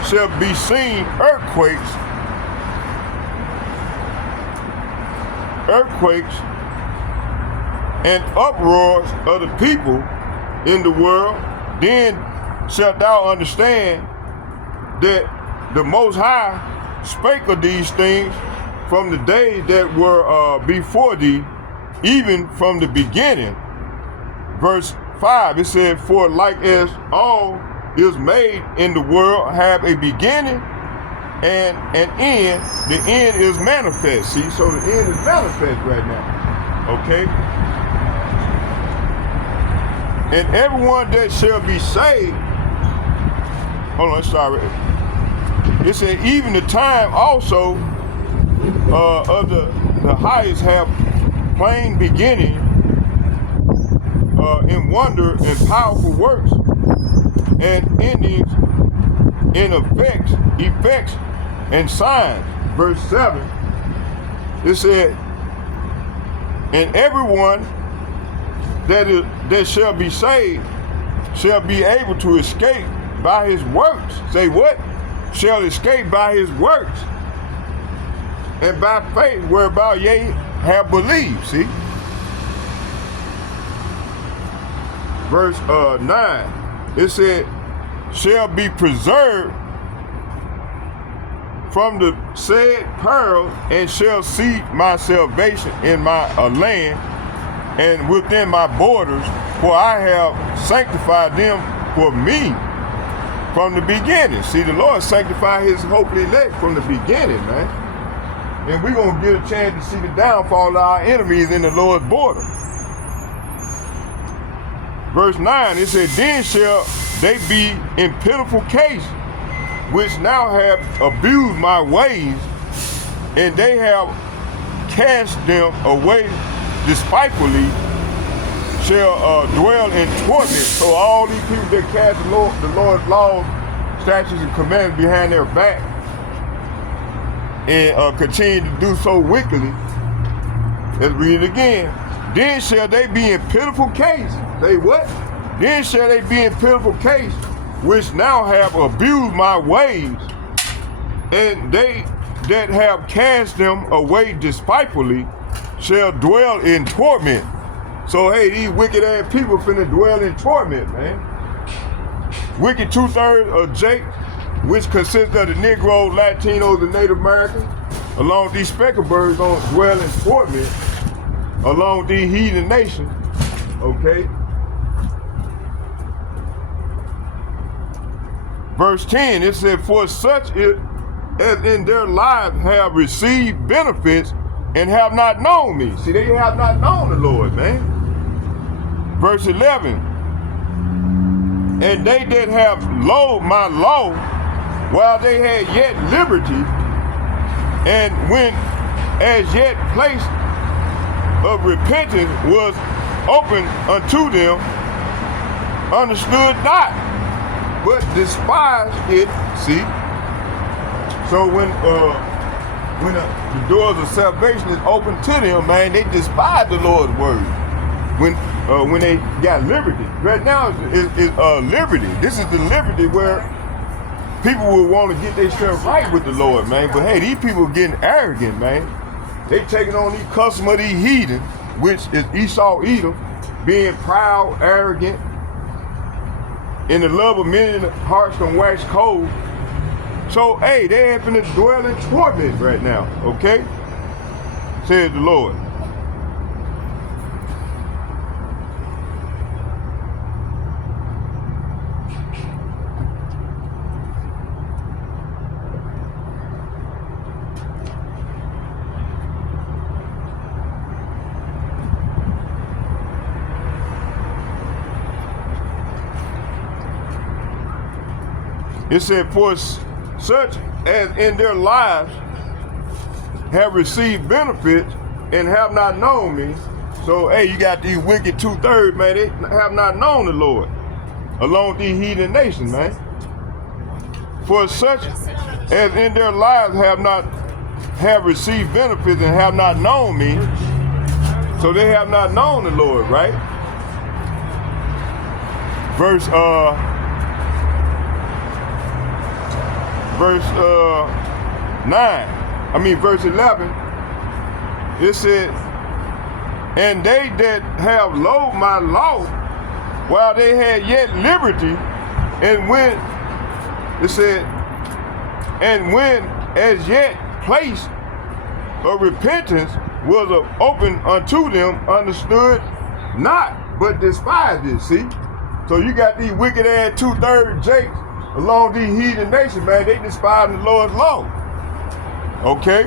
shall be seen earthquakes and uproars of the people in the world, then shalt thou understand that the Most High spake of these things from the days that were before thee, even from the beginning. Verse 5, it said, for like as all is made in the world have a beginning and an end, the end is manifest. See, so the end is manifest right now. Okay? And everyone that shall be saved, hold on, sorry. It said, even the time also of the highest have plain beginning in wonder and powerful works, and endings in effects and signs. Verse 7, it said, and everyone that shall be saved shall be able to escape by his works. Say what? Shall escape by his works, and by faith whereby ye have believed. See? Verse 9, it said, shall be preserved from the said peril, and shall see my salvation in my land and within my borders, for I have sanctified them for me from the beginning. See, the Lord sanctified his hopefully elect from the beginning, man. And we're going to get a chance to see the downfall of our enemies in the Lord's border. Verse 9, it said, then shall they be in pitiful case, which now have abused my ways, and they have cast them away despitefully, shall dwell in torment. So all these people that cast the Lord's laws, statutes, and commandments behind their back, and continue to do so wickedly. Let's read it again. Then shall they be in pitiful case. They what? Then shall they be in pitiful case, which now have abused my ways, and they that have cast them away despitefully shall dwell in torment. So hey, these wicked ass people finna dwell in torment, man. Wicked 2/3 of Jake, which consists of the Negroes, Latinos, and Native Americans, along with these speckled birds, don't dwell in torment, along with these heathen nations, okay? Verse 10, it said, for such as in their lives have received benefits and have not known me. See, they have not known the Lord, man. Verse 11, and they that have loathed my law while they had yet liberty, and when as yet place of repentance was open unto them, understood not, but despised it. See? So when the doors of salvation is open to them, man, they despise the Lord's word. When they got liberty. Right now is liberty. This is the liberty where people will want to get themselves right with the Lord, man. But hey, these people are getting arrogant, man. They taking on these customs of these heathen, which is Esau, Edom, being proud, arrogant, and the love of many hearts can wax cold. So hey, they happen to dwell in torment right now, okay? Says the Lord. It said, for such as in their lives have received benefits and have not known me. So, hey, you got these wicked 2/3, man, they have not known the Lord, along with these heathen nations, man. For such as in their lives have received benefits and have not known me. So they have not known the Lord, right? Verse 11, it said, and they that have loathed my law while they had yet liberty, and when, it said, and when as yet place of repentance was open unto them, understood not, but despised it, see? So you got these wicked ass 2/3 Jakes along these heathen nations, man, they despise the Lord's law. Okay?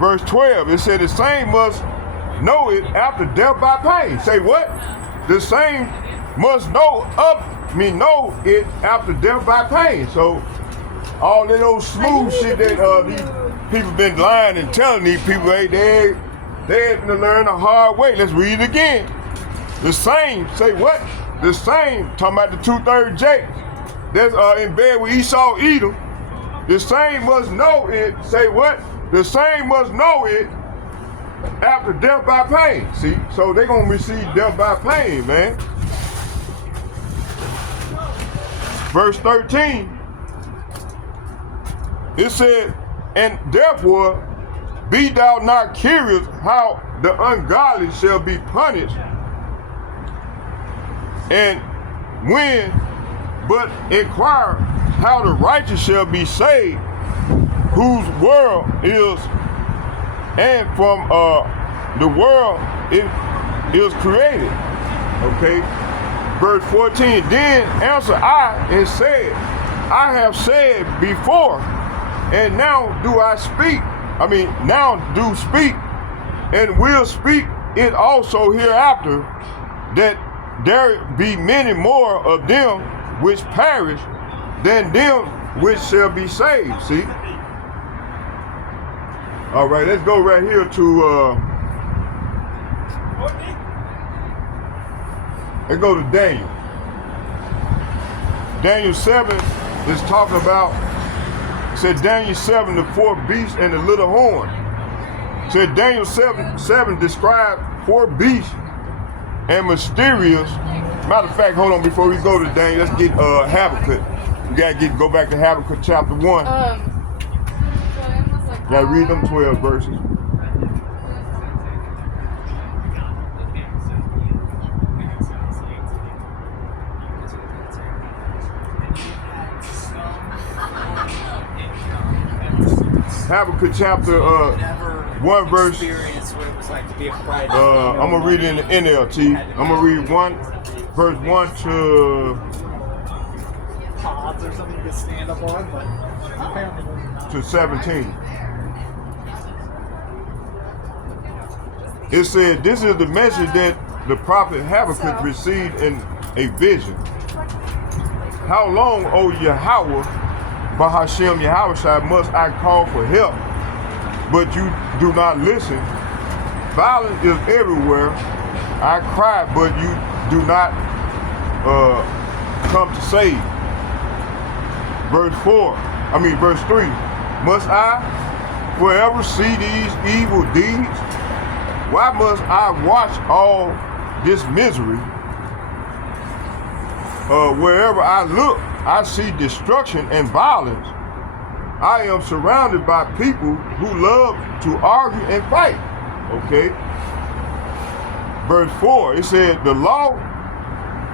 Verse 12, it said the same must know it after death by pain. Say what? The same must know it after death by pain. So all that old smooth shit that these people been lying and telling these people, hey, they had to learn the hard way. Let's read it again. The same, say what? The same, talking about the 2/3 Jakes that's in bed with Esau, Edom. The same must know it, say what? The same must know it after death by pain. See, so they're gonna receive death by pain, man. Verse 13, it said, and therefore be thou not curious how the ungodly shall be punished, and when, but inquire how the righteous shall be saved, whose world is, and from the world it is created. Okay. Verse 14, then answered I and said, I have said before, and now do I speak. Now do speak, and will speak it also hereafter, that there be many more of them which perish than them which shall be saved. See? All right, let's go right here to let's go to Daniel. Daniel 7 is talking about, said Daniel 7, the fourth beast and the little horn. Said Daniel 7 described four beasts and mysterious. Matter of fact, hold on, before we go to Daniel, let's get Habakkuk. We gotta go back to Habakkuk chapter 1. Gotta read them 12 verses. Habakkuk chapter 1 verse. I'm gonna read it in the NLT. I'm gonna read verse 1 to pods or something to stand up on, but to 17. It said, this is the message that the prophet Habakkuk received in a vision. How long, O Yahawah Bahashem Yahawashi, must I call for help, but you do not listen? Violence is everywhere. I cry, but you do not come to save. Verse 3. Must I forever see these evil deeds? Why must I watch all this misery? Wherever I look, I see destruction and violence. I am surrounded by people who love to argue and fight. Okay. Verse 4, it said, the law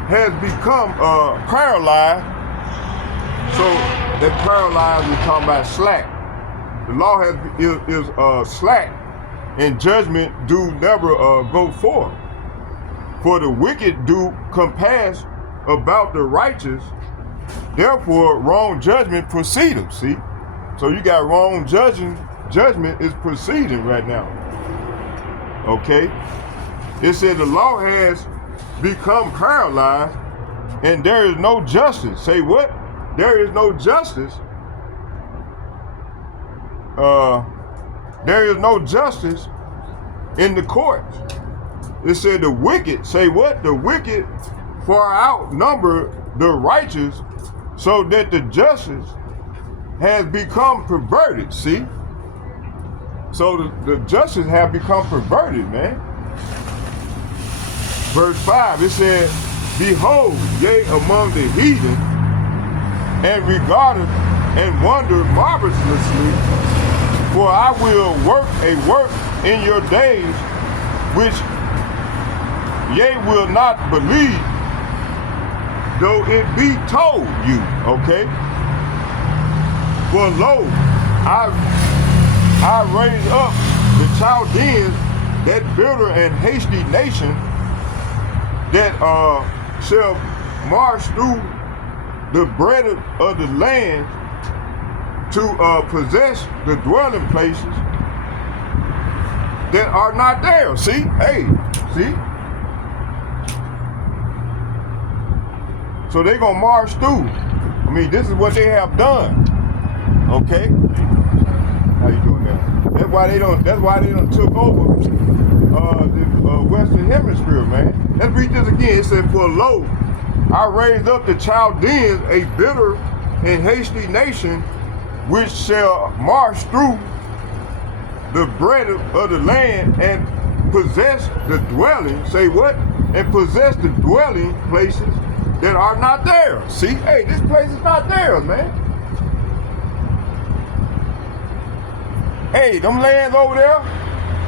has become paralyzed. So that paralyzed, we're talking about slack. The law is slack, and judgment do never go forth. For the wicked do compass about the righteous, therefore wrong judgment proceedeth. See? So you got wrong judgment is proceeding right now. Okay? It said the law has become paralyzed and there is no justice. Say what? There is no justice. There is no justice in the courts. It said the wicked, say what? The wicked far outnumber the righteous, so that the justice has become perverted. See? So the justice have become perverted, man. Verse 5, it said, behold, yea, among the heathen, and regarded and wondered marvelously, for I will work a work in your days, which ye will not believe, though it be told you. Okay? For lo, I raise up the Chaldeans, that bitter and hasty nation, that shall march through the breadth of the land to possess the dwelling places that are not there. See? Hey, see? So they're gonna march through. I mean, this is what they have done. Okay? How you doing there? That's why they don't took over the Western Hemisphere, man. Let's read this again. It said, for lo, I raised up the Chaldeans, a bitter and hasty nation, which shall march through the breadth of the land and possess the dwelling. Say what? And possess the dwelling places that are not there. See? Hey, this place is not theirs, man. Hey, them lands over there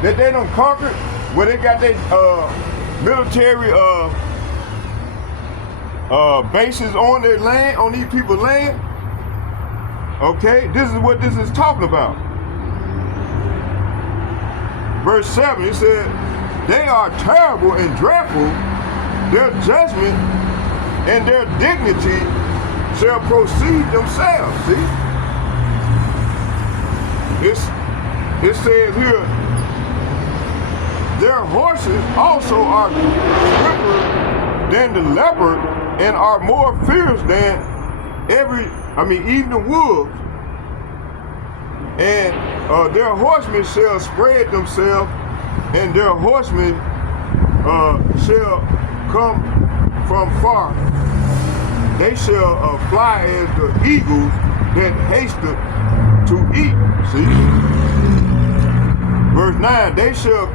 that they done conquered, where they got their military bases on their land, on these people's land, Okay, this is what this is talking about. Verse 7, it said, they are terrible and dreadful. Their judgment and their dignity shall proceed themselves. See? It says here, their horses also are swifter than the leopard and are more fierce than even the wolves. And their horsemen shall spread themselves, and their horsemen shall come from far. They shall fly as the eagles that hasteth to eat. See? Verse 9, they shall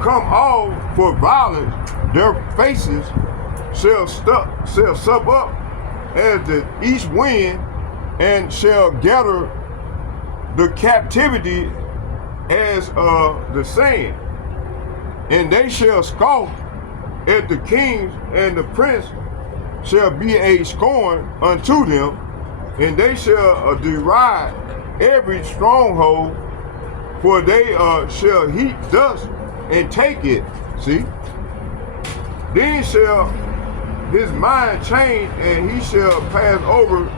come all for violence. Their faces shall sup up as the east wind, and shall gather the captivity as the sand. And they shall scoff at the kings, and the prince shall be a scorn unto them, and they shall deride every stronghold, for they shall heap dust and take it. See? Then shall his mind change, and he shall pass over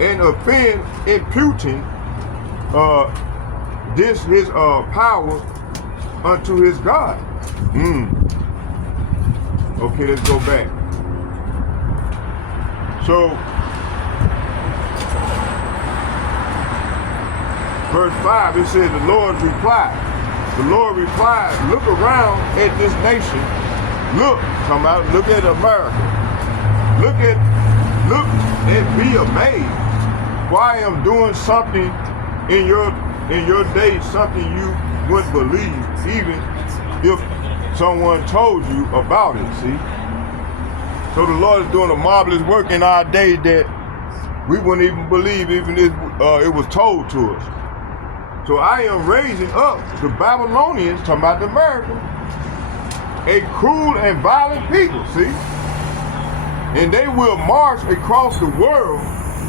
and offend, imputing this his power unto his God. Okay, let's go back. So, verse 5, it says, the Lord replied, look around at this nation. Look at America. Look and be amazed. For I am doing something in your day, something you wouldn't believe, even if someone told you about it. See? So the Lord is doing a marvelous work in our day that we wouldn't even believe, even if it was told to us. So I am raising up the Babylonians, talking about America, a cruel and violent people, see? And they will march across the world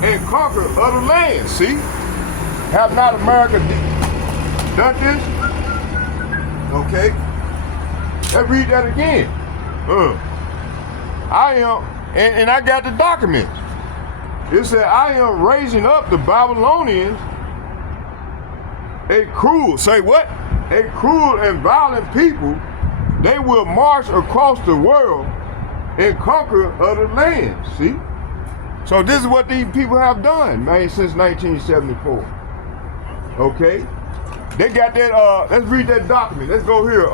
and conquer other lands, see? Have not America done this? Okay. Let's read that again. I am, and I got the documents. It said, I am raising up the Babylonians, a cruel, say what? A cruel and violent people. They will march across the world and conquer other lands, see? So this is what these people have done, man, since 1974. Okay? They got that, let's read that document. Let's go here.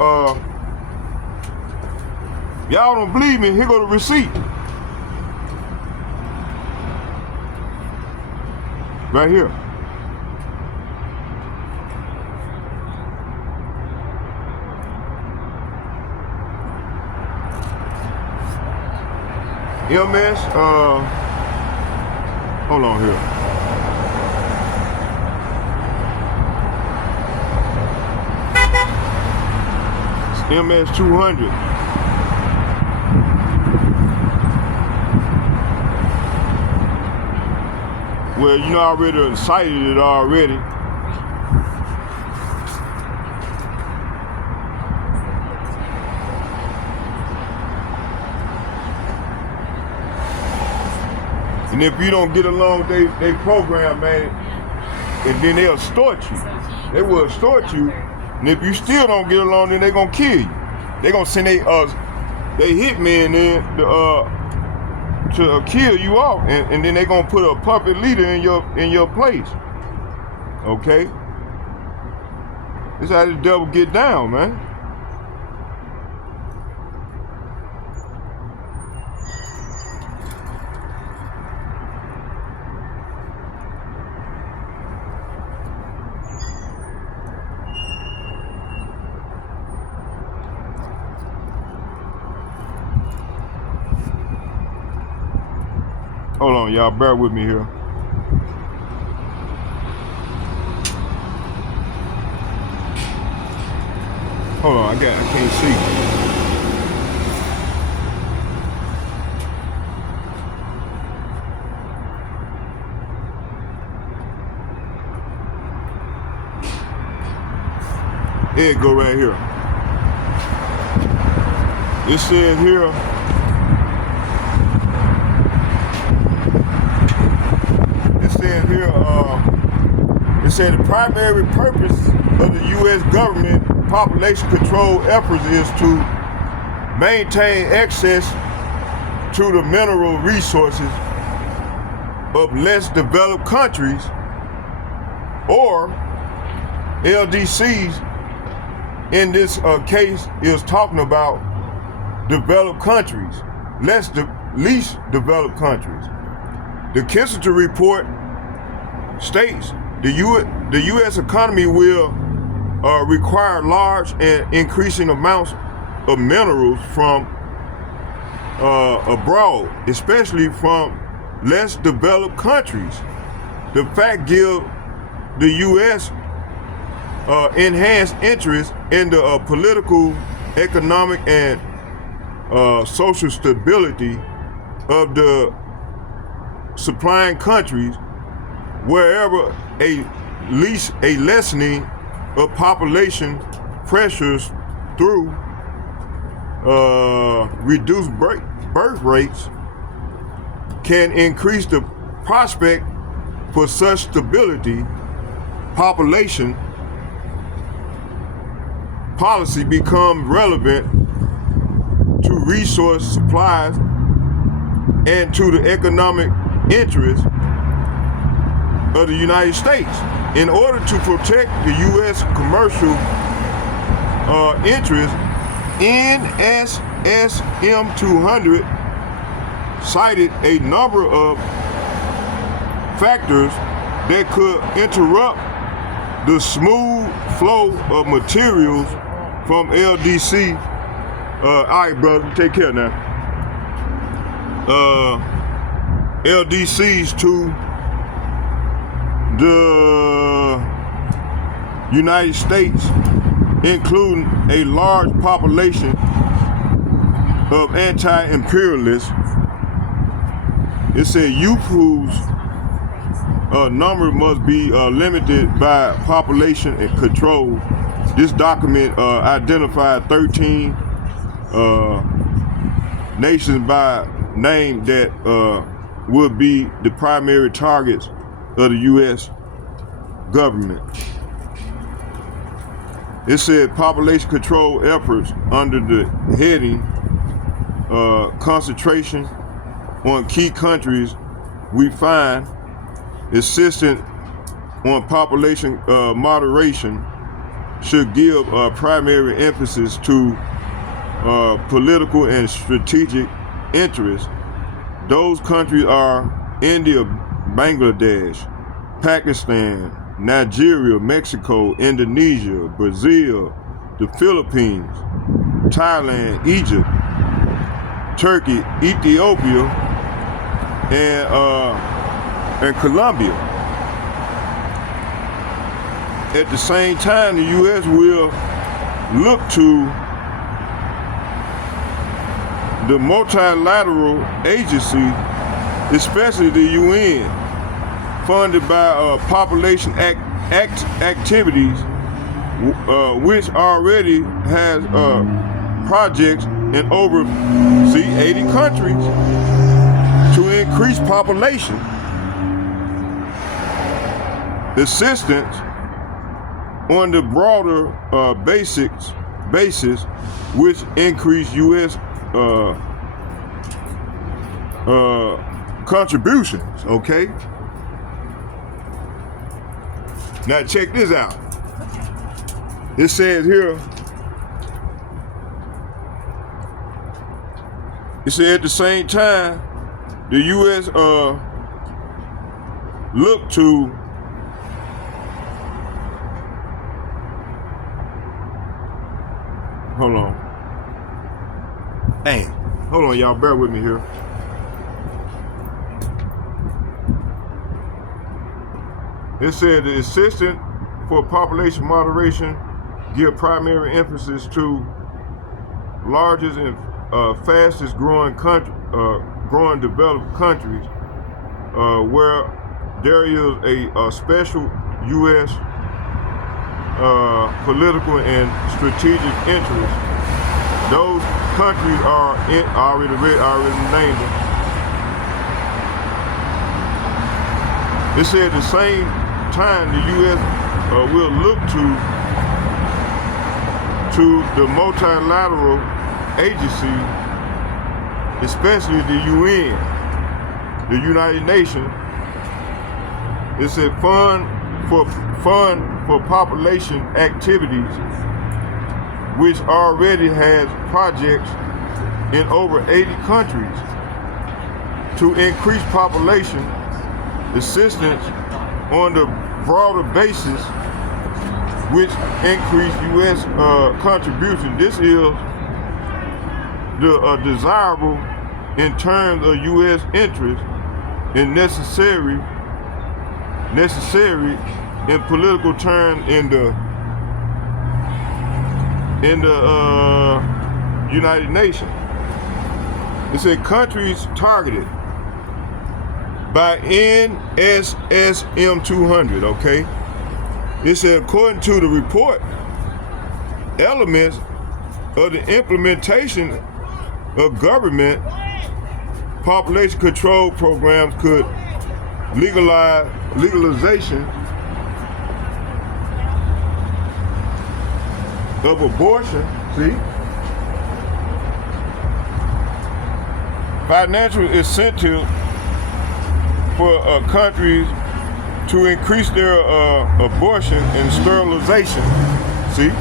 Y'all don't believe me, here go the receipt. Right here. MS, hold on here. It's MS 200. Well, you know, I already cited it already. And if you don't get along with they program, man, and then they'll extort you. They will extort you. And if you still don't get along, then they're gonna kill you. They're gonna send they hitmen in to kill you off, and then they're gonna put a puppet leader in your place. Okay? This is how the devil get down, man. Hold on, y'all, bear with me here. Hold on, I can't see. ahead, go right here. It says here, it said the primary purpose of the U.S. government population control efforts is to maintain access to the mineral resources of less developed countries, or LDCs in this case is talking about developed countries, least developed countries. The Kissinger report states the U.S. economy will require large and increasing amounts of minerals from abroad, especially from less developed countries. The fact gives the U.S. Enhanced interest in the political, economic, and social stability of the supplying countries, wherever a lessening of population pressures through reduced birth rates can increase the prospect for such stability. Population policy becomes relevant to resource supplies and to the economic interests of the United States. In order to protect the U.S. commercial interests, NSSM 200 cited a number of factors that could interrupt the smooth flow of materials from LDC. All right, brother, take care now. LDCs to the United States, including a large population of anti-imperialists. It said youth whose number must be limited by population and control. This document identified 13 nations by name that would be the primary targets of the U.S. government. It said population control efforts under the heading concentration on key countries. We find insistent on population moderation should give primary emphasis to political and strategic interests. Those countries are India, Bangladesh, Pakistan, Nigeria, Mexico, Indonesia, Brazil, the Philippines, Thailand, Egypt, Turkey, Ethiopia, and Colombia. At the same time, the U.S. will look to the multilateral agency, especially the UN, funded by population activities, which already has projects in over 80 countries to increase population. Assistance on the broader basis, which increase U.S. Contributions, okay? Now check this out. It says here, it said at the same time, the U.S. look to hold on. Dang. Hold on, y'all. Bear with me here. It said the assistant for population moderation give primary emphasis to largest and fastest growing developed countries, where there is a special U.S. political and strategic interests. Those countries are already named them. It said at the same time the U.S. will look to the multilateral agency, especially the UN, the United Nations. It said fund for population activities, which already has projects in over 80 countries to increase population assistance on the broader basis, which increase U.S. contribution. This is the desirable in terms of U.S. interest and necessary in political terms in the United Nations. It said countries targeted by NSSM 200, okay? It said according to the report, elements of the implementation of government population control programs could legalization of abortion, see? Financial incentive for countries to increase their abortion and sterilization, see?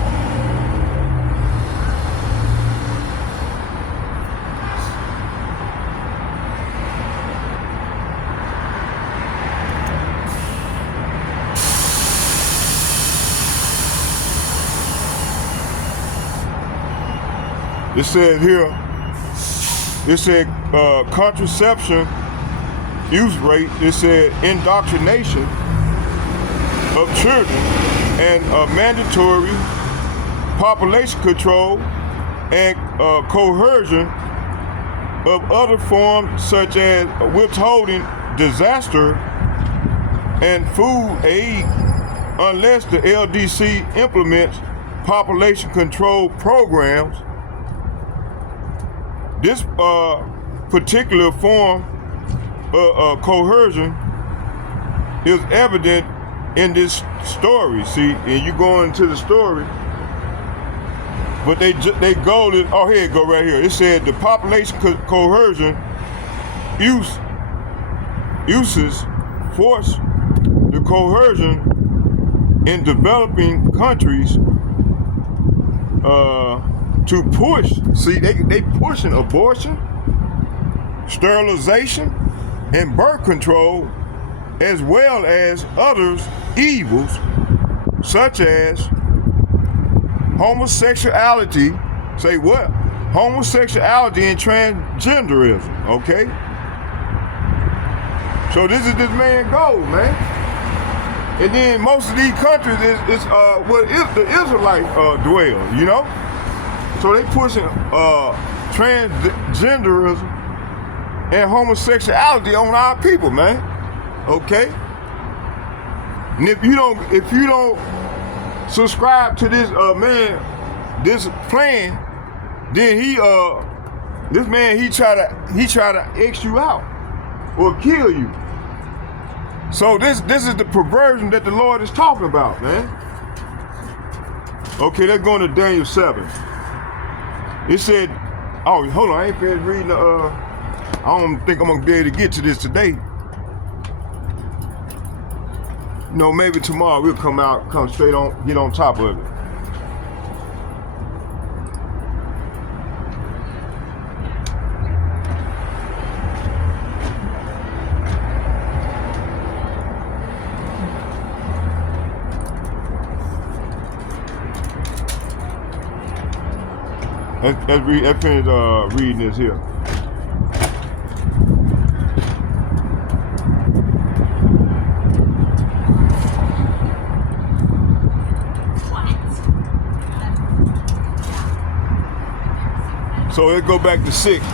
It said here, it said contraception use rate, it said indoctrination of children and mandatory population control and coercion of other forms such as withholding disaster and food aid unless the LDC implements population control programs. This particular form of coercion is evident in this story, see, and you go into the story, but they goal is, oh, here it go right here. It said the population coercion uses force the coercion in developing countries to push, see, they pushing abortion, sterilization, and birth control, as well as others evils, such as homosexuality, say what? Homosexuality and transgenderism, okay? So this is this man's goal, man. And then most of these countries is where the Israelites dwell, you know? So they pushing transgenderism and homosexuality on our people, man. Okay? And if you don't subscribe to this this plan, then this man try to X you out or kill you. So this is the perversion that the Lord is talking about, man. Okay, let's go into Daniel 7. It said, oh, hold on, I ain't finished reading the, I don't think I'm gonna be able to get to this today. No, maybe tomorrow we'll come straight on, get on top of it. Let's finish reading this here. So let's go back to 6.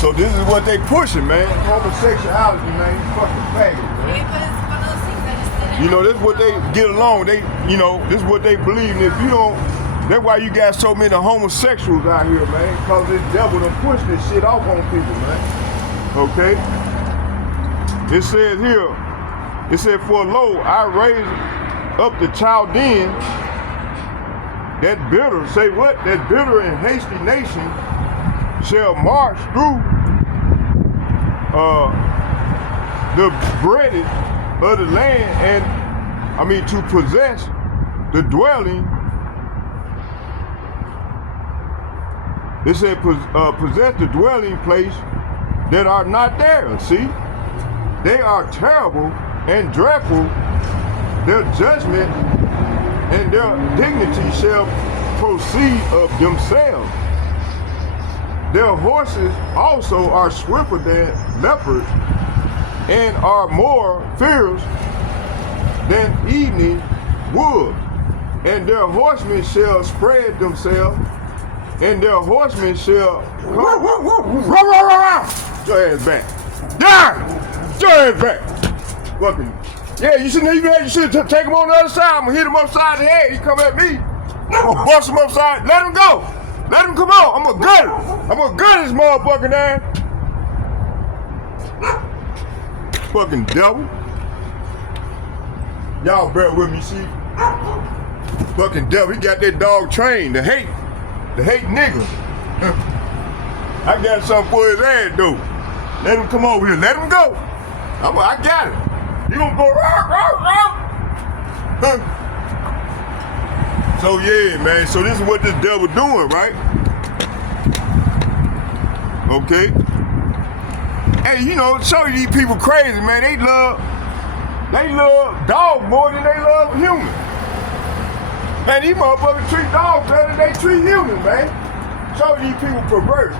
So this is what they pushing, man. Homosexuality, man. You fucking faggot, man. It was one of those things I just did You know, this is what they get along. They, you know, this is what they believe. And if you don't, that's why you got so many homosexuals out here, man. Because this devil done push this shit off on people, man. Okay? It says here, it said, for lo, I raise up the Chaldean, that bitter, say what? That bitter and hasty nation shall march through the breadth of the land, and I mean to possess the dwelling. It said possess the dwelling place that are not there. See, they are terrible and dreadful. Their judgment and their dignity shall proceed of themselves. Their horses also are swifter than leopards, and are more fierce than evening wolves. And their horsemen shall spread themselves, and their horsemen shall come. Your ass back. Yeah! Your ass back. Fucking. Yeah, you should take him on the other side. I'm gonna hit him upside the head. He come at me. I'm gonna bust him upside. Let him go. Let him come on. I'm gonna gut him. I'm gonna gut his motherfucking ass. Fucking devil. Y'all bear with me, see? Fucking devil. He got that dog trained to hate niggas. I got something for his ass, though. Let him come over here. Let him go. I got it. You gonna go rock. So yeah, man. So this is what this devil doing, right? Okay. Hey, you know, show you these people crazy, man. They love dogs more than they love humans. Man, these motherfuckers treat dogs better than they treat humans, man. Show these people perverse.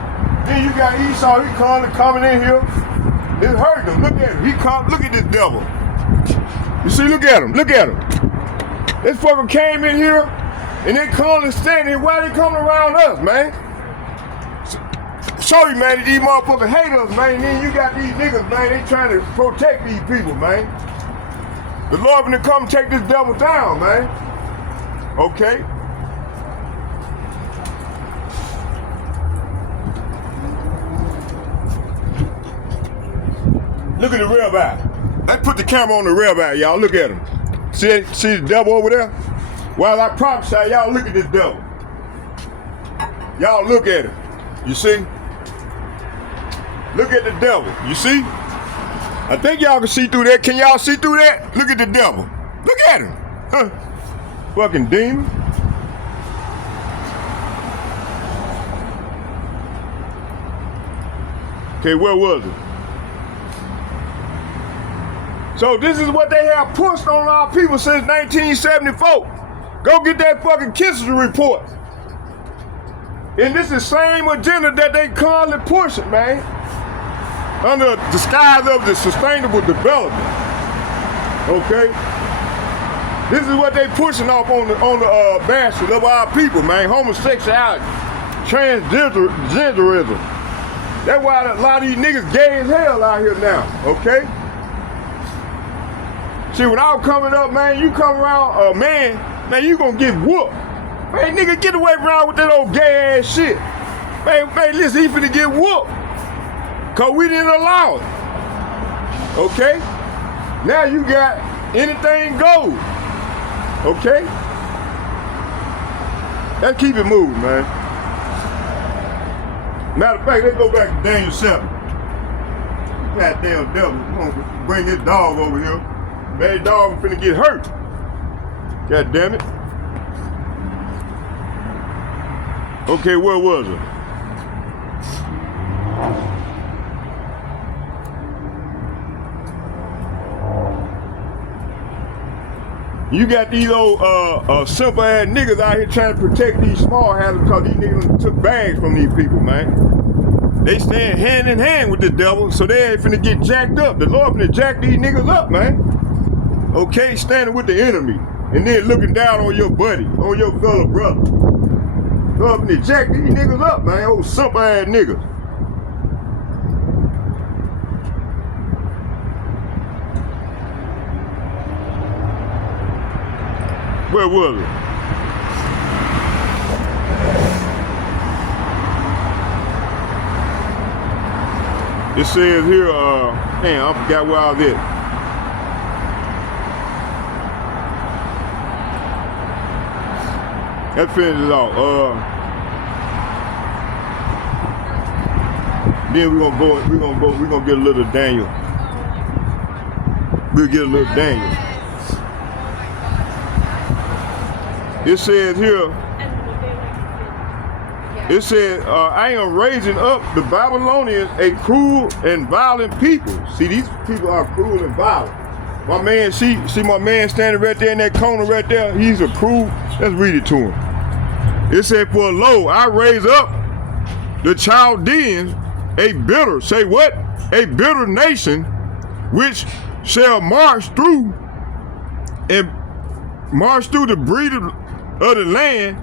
Then you got Esau. He coming in here. It hurt him. Look at him. Look at this devil. You see, look at him. Look at him. This fucker came in here and they calling standing here. Why they coming around us, man? Show you, man, that these motherfuckers hate us, man. And then you got these niggas, man, they trying to protect these people, man. The Lord gonna come take this devil down, man. Okay? Look at the rabbi. Let's put the camera on the rabbi, y'all. Look at him. See the devil over there? While I prophesy, y'all look at this devil. Y'all look at him. You see? Look at the devil. You see? I think y'all can see through that. Can y'all see through that? Look at the devil. Look at him. Huh. Fucking demon. Okay, where was it? So this is what they have pushed on our people since 1974. Go get that fucking Kissinger report. And this is the same agenda that they currently pushing, man. Under the disguise of the sustainable development. Okay? This is what they pushing off on the basket of our people, man. Homosexuality, transgenderism. That's why a lot of these niggas gay as hell out here now, okay? See, when I was coming up, man, you come around, man, you gonna get whooped. Man, nigga, get away around with that old gay ass shit. Man, listen, he finna get whooped. Cause we didn't allow it. Okay? Now you got anything goes. Okay? Let's keep it moving, man. Matter of fact, let's go back to Daniel 7. Goddamn devil, come on, bring this dog over here. Man, dog finna get hurt. God damn it. Okay, where was it? You got these old simple ass niggas out here trying to protect these small houses because these niggas took bags from these people, man. They stand hand in hand with the devil, so they ain't finna get jacked up. The Lord finna jack these niggas up, man. Okay, standing with the enemy, and then looking down on your buddy, on your fellow brother. Lord finna jack these niggas up, man. Old simple ass niggas. Where was it? It says here, damn, I forgot where I was at. That finishes it off. Then we're gonna get a little Daniel. We'll get a little Daniel. It says here, it says, I am raising up the Babylonians a cruel and violent people. See, these people are cruel and violent. My man, see my man standing right there in that corner right there? He's a cruel. Let's read it to him. It said, for lo, I raise up the Chaldeans a bitter, say what? A bitter nation, which shall march through the breed of the land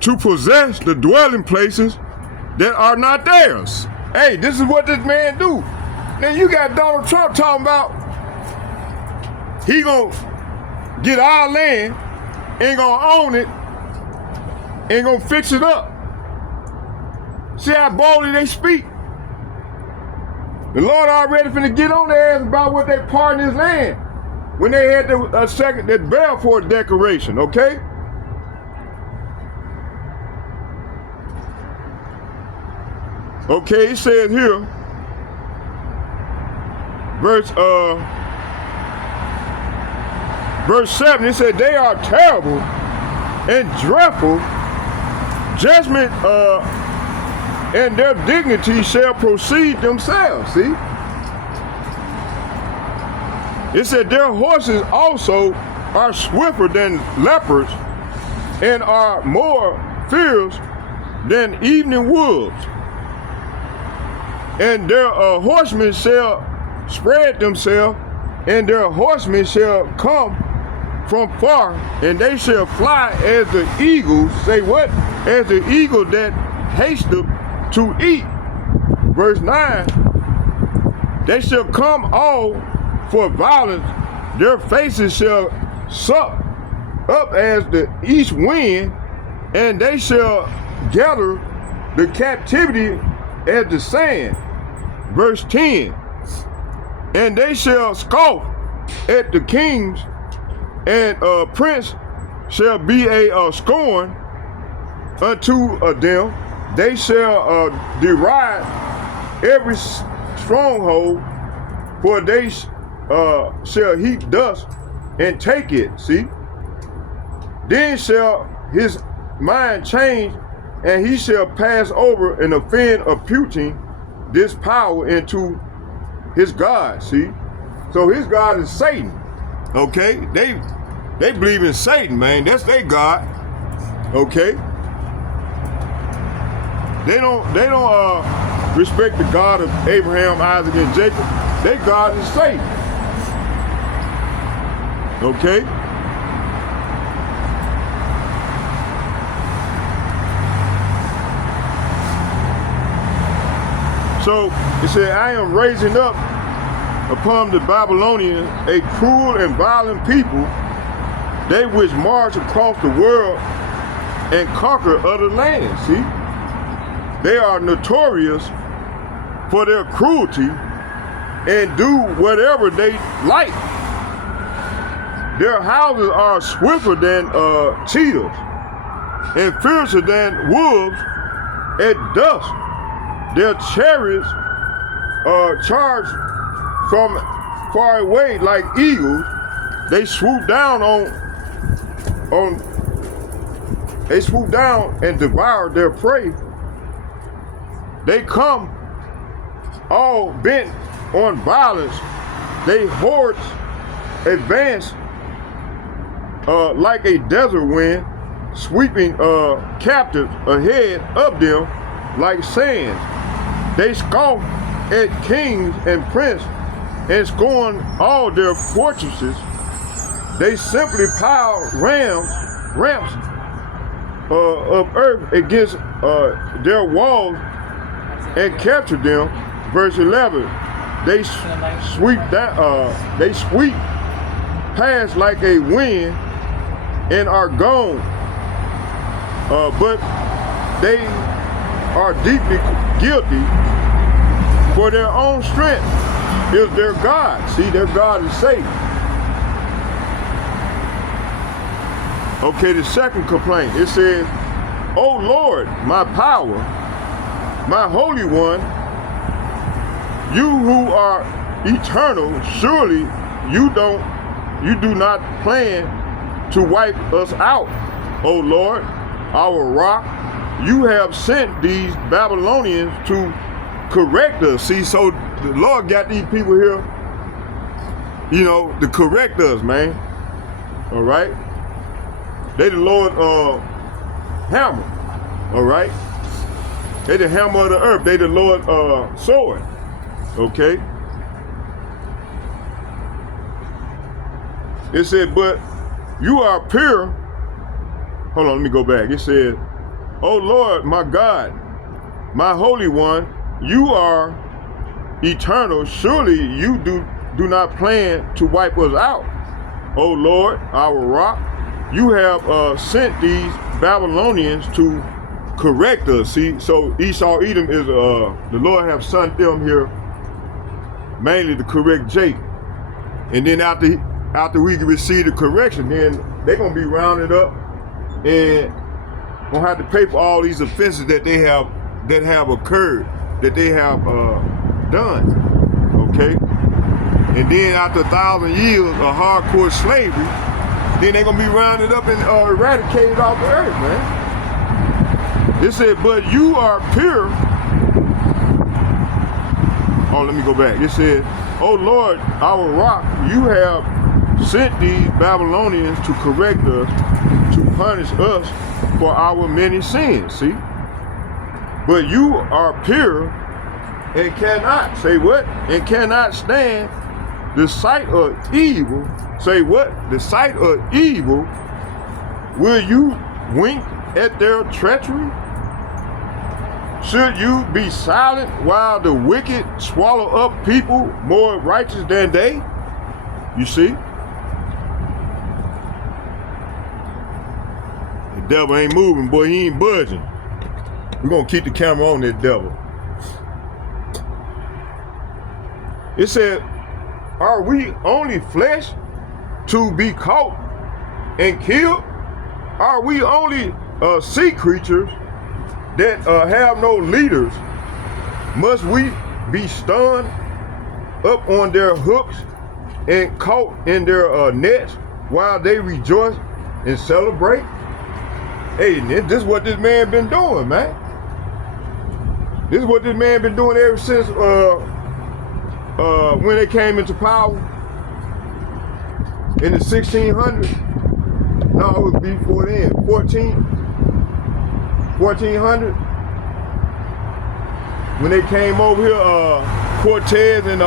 to possess the dwelling places that are not theirs. Hey, this is what this man do. Then you got Donald Trump talking about he gonna get our land, ain't gonna own it, ain't gonna fix it up. See how boldly they speak? The Lord already finna get on their ass about what they part in his land when they had that Balfour Declaration, okay? Okay, it says here, verse 7, it said, they are terrible and dreadful. Judgment and their dignity shall proceed themselves. See? It said their horses also are swifter than leopards and are more fierce than evening wolves. And their horsemen shall spread themselves, and their horsemen shall come from far, and they shall fly as the eagles. Say what? As the eagle that hasteth to eat. Verse 9, they shall come all for violence, their faces shall suck up as the east wind, and they shall gather the captivity as the sand. Verse 10, and they shall scoff at the kings, and prince shall be a scorn unto them. They shall deride every stronghold, for they shall heap dust and take it. See? Then shall his mind change, and he shall pass over and offend imputing this power into his God. See? So his God is Satan. Okay? They believe in Satan, man. That's their God. Okay? They don't respect the God of Abraham, Isaac, and Jacob. Their God is Satan. Okay? So it said, I am raising up upon the Babylonians a cruel and violent people, they which march across the world and conquer other lands. See? They are notorious for their cruelty and do whatever they like. Their houses are swifter than cheetahs and fiercer than wolves at dusk. Their chariots are charged from far away like eagles. They swoop down they swoop down and devour their prey. They come all bent on violence. They hordes advance like a desert wind, sweeping captives ahead of them like sands. They scoff at kings and princes and scorn all their fortresses. They simply pile ramps of earth against their walls and capture them. Verse 11, they sweep pass like a wind and are gone. But they are deeply guilty, for their own strength is their God. See, their God is Satan. Okay, the second complaint, it says, "O Lord, my power, my Holy One, you who are eternal, surely you do not plan to wipe us out, O Lord, our rock. You have sent these Babylonians to correct us." See, so the Lord got these people here, you know, to correct us, man. All right? They the Lord hammer. All right? They the hammer of the earth. They the Lord sword. Okay? It said, "But you are pure." Hold on, let me go back. It said, "O Lord, my God, my Holy One, you are eternal. Surely you do not plan to wipe us out. O Lord, our rock, you have sent these Babylonians to correct us." See, so Esau, Edom is, the Lord have sent them here mainly to correct Jacob. And then after we receive the correction, then they're going to be rounded up and going to have to pay for all these offenses that have occurred, that they have done. Okay? And then after 1,000 years of hardcore slavery, then they're going to be rounded up and eradicated off the earth, man. It said, "But you are pure." Oh, let me go back. It said, "O Lord, our rock, you have sent these Babylonians to correct us, to punish us for our many sins." See? "But you are pure and cannot," say what? "And cannot stand the sight of evil." Say what? "The sight of evil. Will you wink at their treachery? Should you be silent while the wicked swallow up people more righteous than they?" You see? The devil ain't moving, boy. He ain't budging. We're going to keep the camera on that devil. It said, "Are we only flesh to be caught and killed? Are we only sea creatures that have no leaders? Must we be stunned up on their hooks and caught in their nets while they rejoice and celebrate?" Hey, this is what this man been doing, man. This is what this man been doing ever since when they came into power in the 1600s. No, it was before then, 1400. When they came over here, Cortez and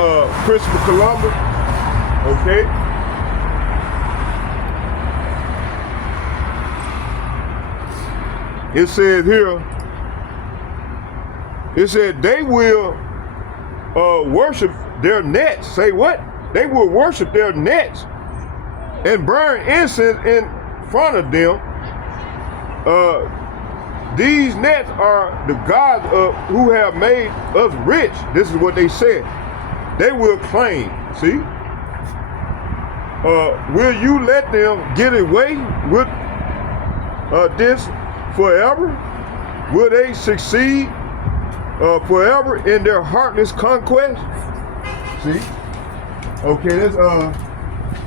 Christopher Columbus, okay? It says here, it said they will worship their nets. Say what? They will worship their nets and burn incense in front of them. These nets are the gods who have made us rich. This is what they said. They will claim, see? Will you let them get away with this forever? Will they succeed forever in their heartless conquest? See? Okay,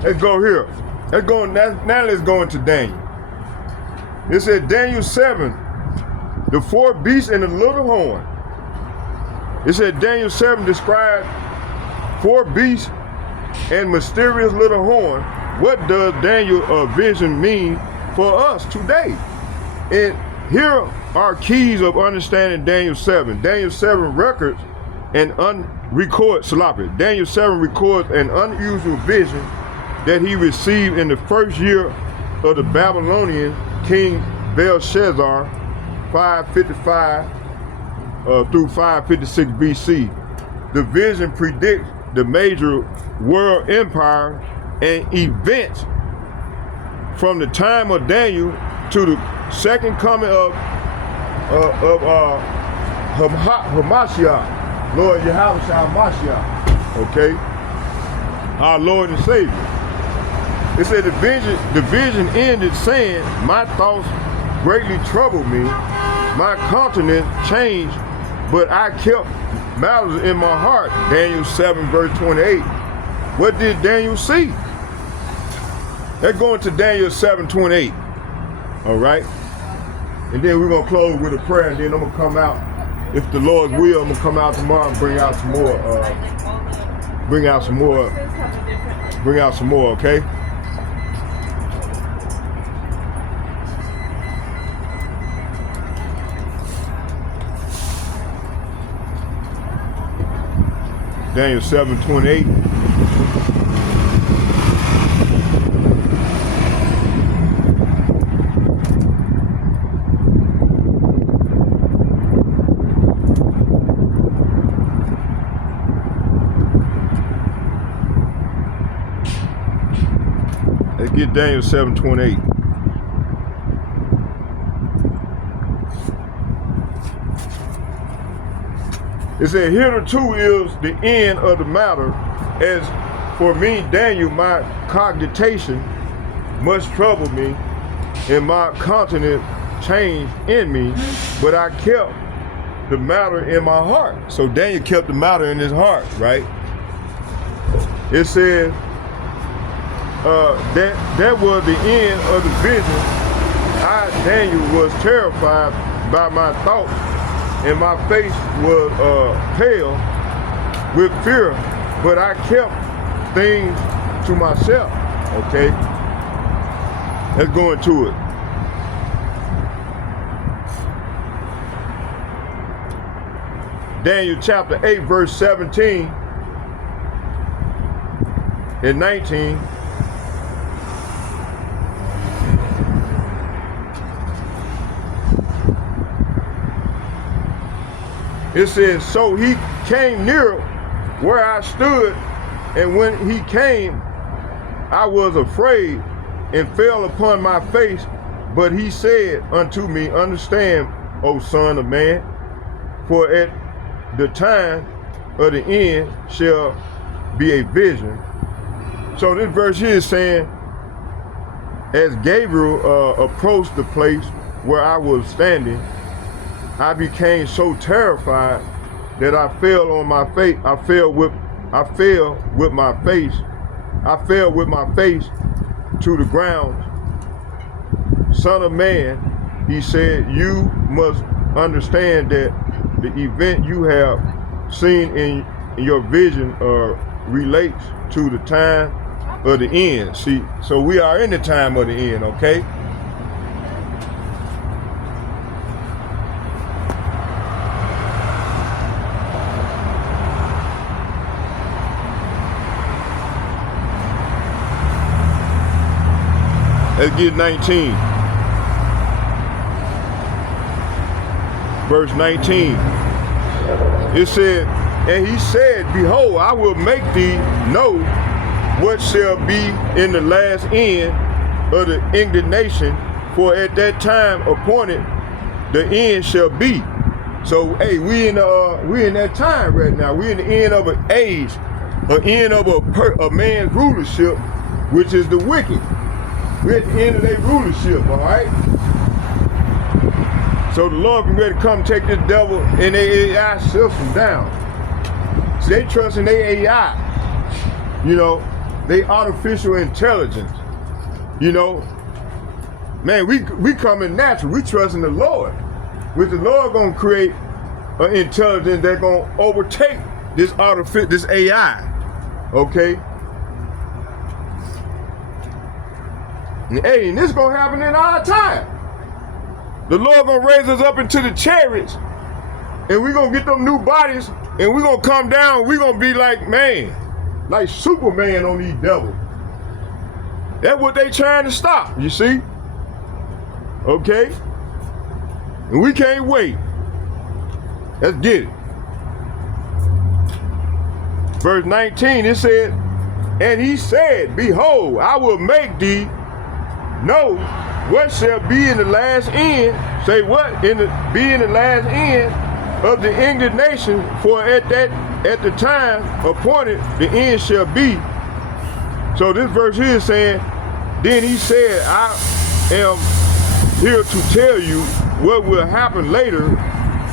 let's go here. Let's go now. Let's go into Daniel. It said Daniel 7, the four beasts and the little horn. It said Daniel 7 described four beasts and mysterious little horn. What does Daniel's vision mean for us today? And here are keys of understanding Daniel 7. Daniel 7 records and Daniel 7 records an unusual vision that he received in the first year of the Babylonian King Belshazzar, 555 through 556 BC. The vision predicts the major world empire and events from the time of Daniel to the second coming of Hamashiach, Lord YAHAWAH okay, our Lord and Savior. It said the vision ended saying, my thoughts greatly troubled me, my countenance changed, but I kept matters in my heart. Daniel 7 verse 28. What did Daniel see? Let's go into Daniel 7:28. All right. And then we're gonna close with a prayer, and then I'm gonna come out. If the Lord's will, I'm gonna come out tomorrow and bring out some more. Bring out some more. Okay. Daniel 7:28. Let's get Daniel 7:28. It said, hitherto is the end of the matter. As for me, Daniel, my cogitation much troubled me, and my countenance changed in me, but I kept the matter in my heart. So Daniel kept the matter in his heart, right? It said, that was the end of the vision. I, Daniel, was terrified by my thoughts, and my face was pale with fear, but I kept things to myself. Okay, let's go into it. Daniel chapter 8 verse 17 and 19. It says, so he came near where I stood, and when he came, I was afraid and fell upon my face. But he said unto me, understand, O son of man, for at the time of the end shall be a vision. So this verse here is saying, as Gabriel approached the place where I was standing, I became so terrified that I fell on my face. I fell with my face to the ground. Son of man, he said, you must understand that the event you have seen in your vision relates to the time of the end. See, so we are in the time of the end, okay? Let's get 19. Verse 19. It said, and he said, behold, I will make thee know what shall be in the last end of the indignation, for at that time appointed the end shall be. So, hey, we in that time right now. We in the end of an age, an end of a man's rulership, which is the wicked. We're at the end of their rulership, all right? So the Lord be ready to come take this devil and their AI system down. So they trust in their AI, you know, they artificial intelligence, you know. Man, we coming natural. We trust in the Lord. With the Lord gonna create an intelligence that's gonna overtake this AI, okay? And hey, and this gonna happen in our time. The Lord gonna raise us up into the chariots, and we gonna get them new bodies, and we gonna come down, we gonna be like, man, like Superman on these devils. That's what they trying to stop, you see? Okay? And we can't wait. Let's get it. Verse 19, it said, And he said, behold, I will make thee know what shall be in the last end. Say what? Be in the last end of the indignation, for at the time appointed the end shall be. So this verse here is saying, then he said, I am here to tell you what will happen later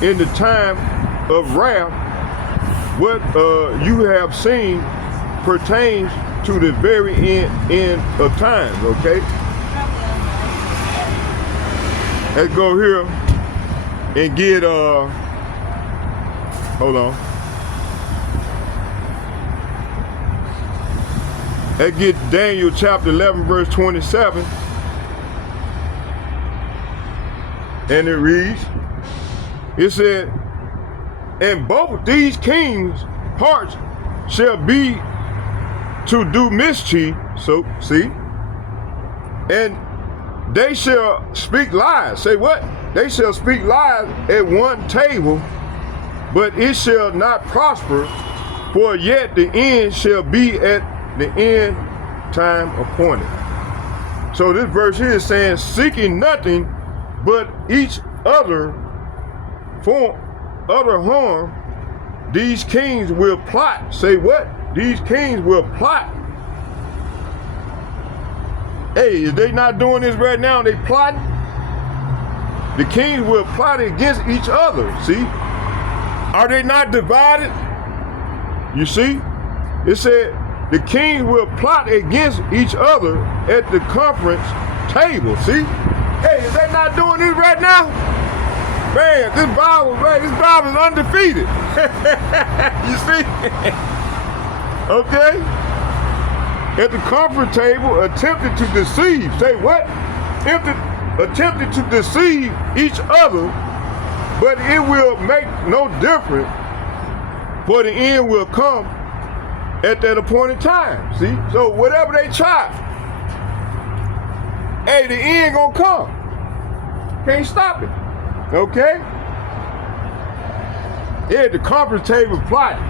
in the time of wrath. What you have seen pertains to the very end of times, okay? Let's go here and get, hold on. Let's get Daniel chapter 11, verse 27. And it reads, it said, and both these kings' hearts shall be to do mischief, so see, and they shall speak lies. Say what? They shall speak lies at one table, but it shall not prosper, for yet the end shall be at the end time appointed. So this verse here is saying, seeking nothing but each other for other harm, these kings will plot. Say what? These kings will plot. Hey, is they not doing this right now? They plotting? The kings will plot against each other. See? Are they not divided? You see? It said the kings will plot against each other at the conference table. See? Hey, is they not doing this right now? Man, this Bible is undefeated. You see? Okay? At the conference table, attempted to deceive. Say what? Attempted to deceive each other, but it will make no difference, for the end will come at that appointed time. See? So whatever they try, hey, the end gonna come. Can't stop it. Okay? Yeah, the conference table plotting.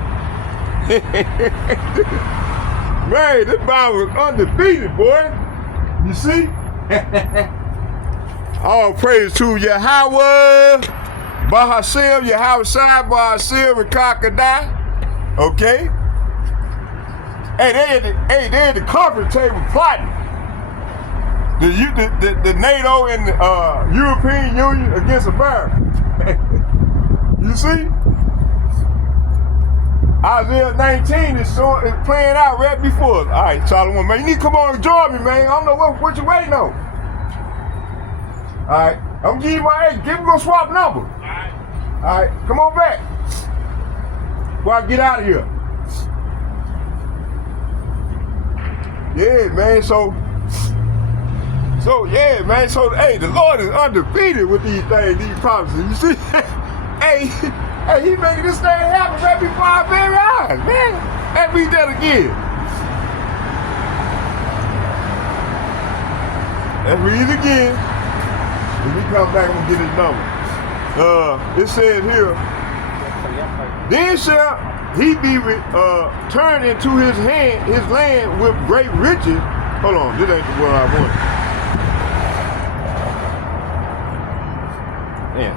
Man, this Bible is undefeated, boy. You see? All praise to YAHAWAH BAHASHAM YAHAWAHSHI BAHASHAM Rekakadai. Okay? Hey, they at the conference table plotting. The NATO and the European Union against America. You see? Isaiah 19 is playing out right before us. All right, Solomon, man, you need to come on and join me, man. I don't know what you waiting on. All right, I'm gonna give you my age. We're gonna swap numbers. All right, come on back. Before I get out of here. Yeah, man. So yeah, man. So hey, the Lord is undefeated with these things, these promises. You see? Hey, he making this thing happen right before our very eyes, man. Let's read that again. Let's read it again. When we come back, I'm gonna get his number. It says here, then shall he be turned into his land with great riches. Hold on, this ain't the one I want. Man,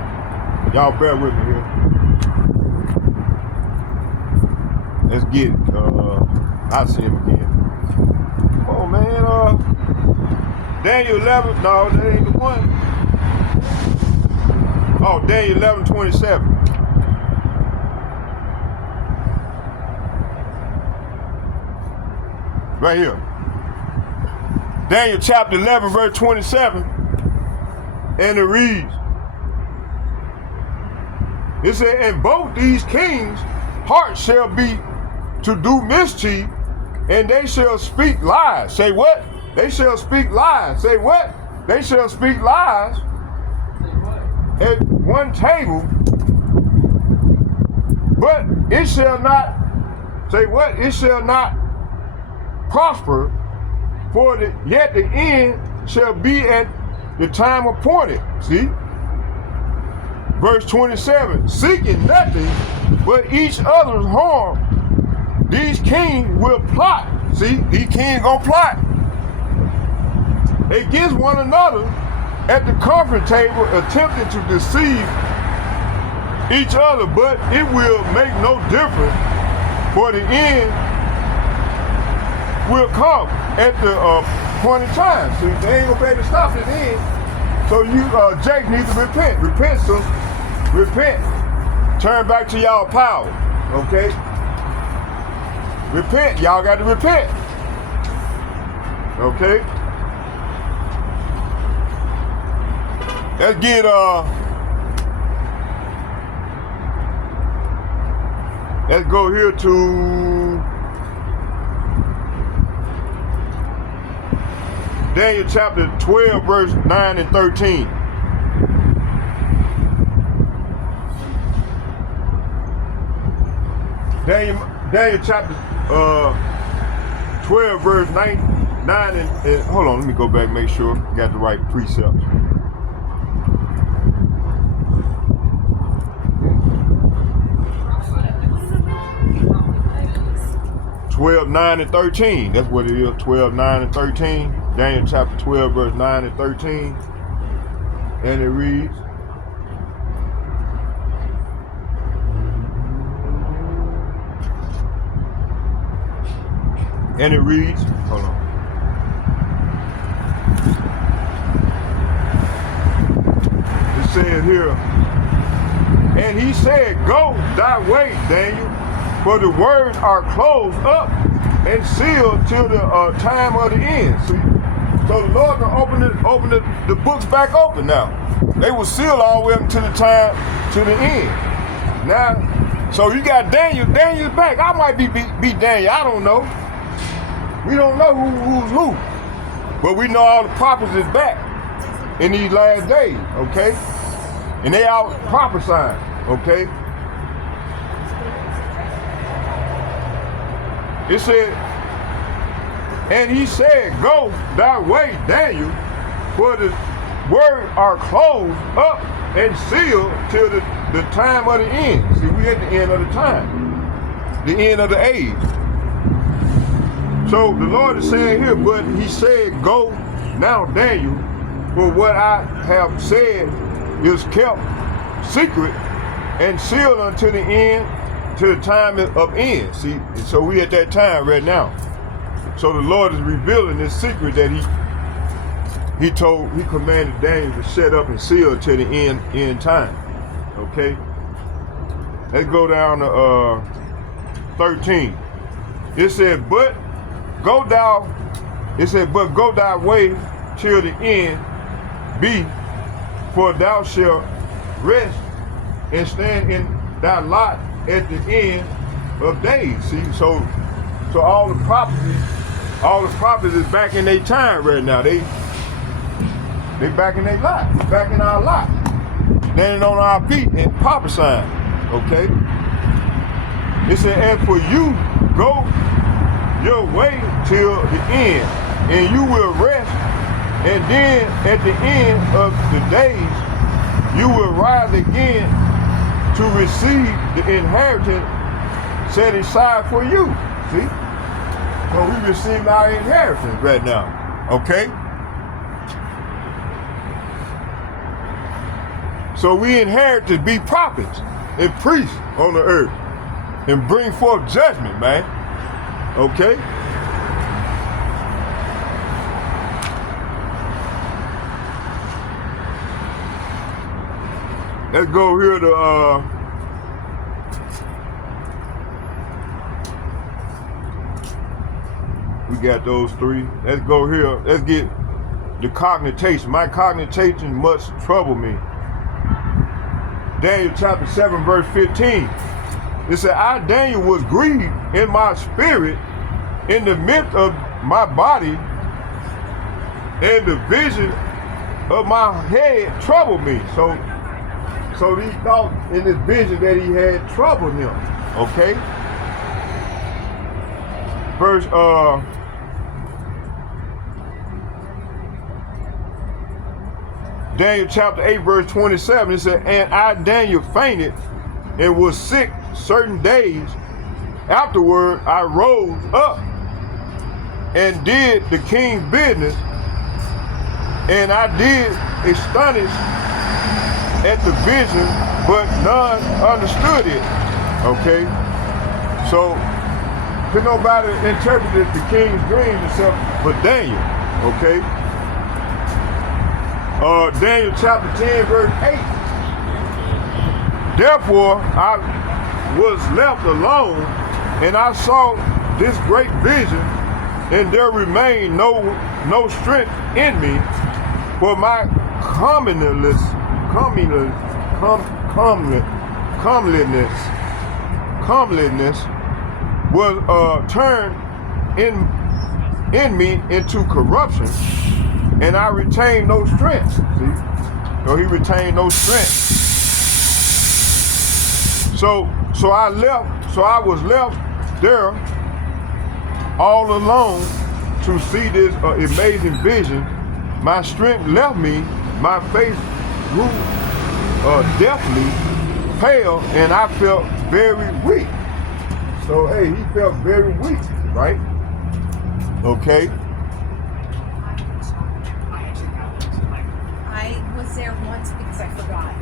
y'all bear with me here. Let's get it. I'll see him again. Oh man, Daniel 11. No, that ain't the one. Oh, Daniel 11:27. Right here. Daniel chapter 11, verse 27. And it reads. It said, and both these kings' hearts shall be to do mischief, and they shall speak lies. Say what? They shall speak lies. Say what? They shall speak lies at one table, but it shall not, say what? It shall not prosper, for yet the end shall be at the time appointed. See? Verse 27, seeking nothing but each other's harm, these kings will plot. See, these kings gonna plot against one another at the conference table, attempting to deceive each other, but it will make no difference, for the end will come at the appointed time. So they ain't gonna be able to stop it then. So you, Jake, needs to repent. Repent, son. Repent. Turn back to y'all power. Okay? Repent. Y'all got to repent. Okay? Let's get let's go here to Daniel chapter 12, verse 9 and 13. Daniel chapter 12, verse 9 and hold on, let me go back, make sure I got the right precepts. Twelve, 9, and 13. That's what it is. 12, 9, and 13. Daniel chapter 12, verse 9 and 13. And it reads, hold on. It says here, and he said, go thy way, Daniel, for the words are closed up and sealed till the time of the end. See? So the Lord can open the books back open now. They were sealed all the way up to the time, to the end. Now, so you got Daniel. Daniel's back. I might be Daniel. I don't know. We don't know who's who. But we know all the prophets is back in these last days, okay? And they out prophesying, okay? It said, and he said, go thy way, Daniel, for the words are closed up and sealed till the time of the end. See, we at the end of the time, the end of the age. So the Lord is saying here, but he said, go now, Daniel, for what I have said is kept secret and sealed unto the end, to the time of end. See, so we at that time right now. So the Lord is revealing this secret that he commanded Daniel to set up and seal to the end time. Okay? Let's go down to 13. It said, but go thy way till the end be, for thou shalt rest and stand in thy lot at the end of days. See, so all the prophets is back in their time right now. They back in their lot. They back in our lot. Standing on our feet and prophesying. Okay? It said, as for you, go your way till the end, and you will rest, and then at the end of the days you will rise again to receive the inheritance set aside for you. See? So we receive our inheritance right now. Okay? So we inherit to be prophets and priests on the earth and bring forth judgment, man. Okay? Let's go here to we got those three. Let's go here. Let's get the cognitation. My cognitation must trouble me. Daniel chapter 7, verse 15. It said, I, Daniel, was grieved in my spirit in the midst of my body, and the vision of my head troubled me. So he thought in this vision that he had troubled him. Okay? Verse Daniel chapter 8, verse 27, it said, and I, Daniel, fainted and was sick certain days. Afterward, I rose up and did the king's business, and I did astonish at the vision, but none understood it. Okay, so could nobody interpret the king's dream except for Daniel. Okay, Daniel chapter 10 verse 8. Therefore I was left alone, and I saw this great vision, and there remained no strength in me, for my comeliness was turned in me into corruption, and I retained no strength. See? So he retained no strength. So I was left there all alone to see this amazing vision. My strength left me, my face grew deathly pale, and I felt very weak. So hey, he felt very weak, right? Okay. I was there once because I forgot.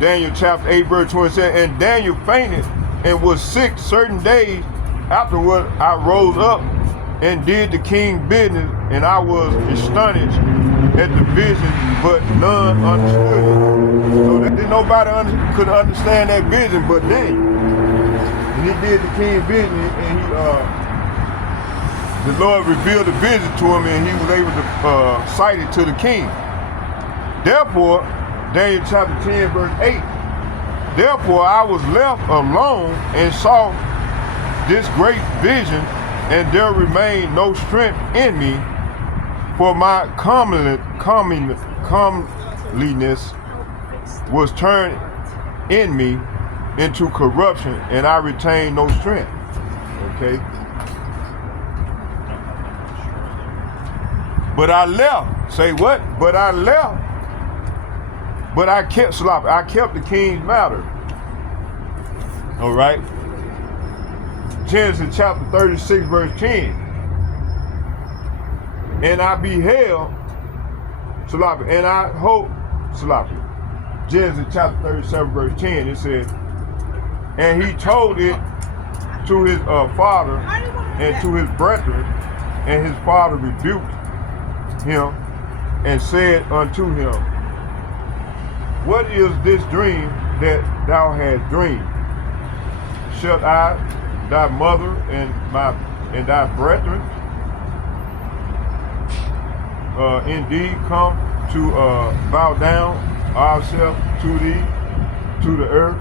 Daniel chapter 8 verse 27, and Daniel fainted and was sick certain days. Afterward I rose up and did the king's business, and I was astonished at the vision, but none understood it. So that nobody could understand that vision but Daniel. And he did the king's business, and the Lord revealed the vision to him, and he was able to cite it to the king. Therefore, Daniel chapter 10 verse 8, therefore I was left alone and saw this great vision, and there remained no strength in me, for my comeliness was turned in me into corruption, and I retained no strength. Okay. But I left. Say what? But I left. But I kept sloppy. I kept the king's matter. All right. Genesis chapter 36 verse 10. And I beheld, sloppy, and I hope, sloppy. Genesis chapter 37 verse 10, it says, and he told it to his father and to his brethren, and his father rebuked him and said unto him, what is this dream that thou hast dreamed? Shall I, thy mother, and thy brethren indeed come to bow down ourselves to thee, to the earth?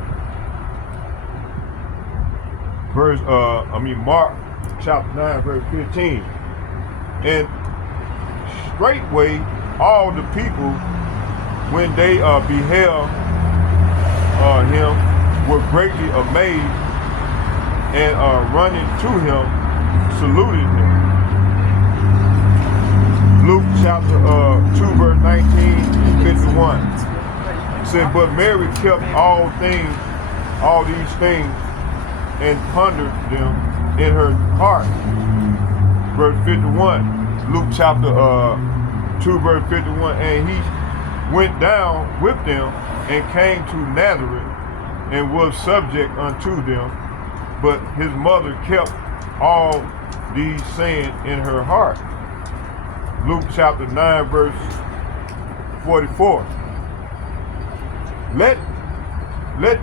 Mark chapter 9 verse 15. And straightway all the people, when they beheld him, were greatly amazed, and running to him, saluted him. Luke chapter 2 verse 19 and 51. It said, but Mary kept all these things, and pondered them in her heart. Verse 51. Luke chapter 2 verse 51. And he went down with them and came to Nazareth, and was subject unto them, but his mother kept all these sayings in her heart. Luke chapter 9 verse 44. Let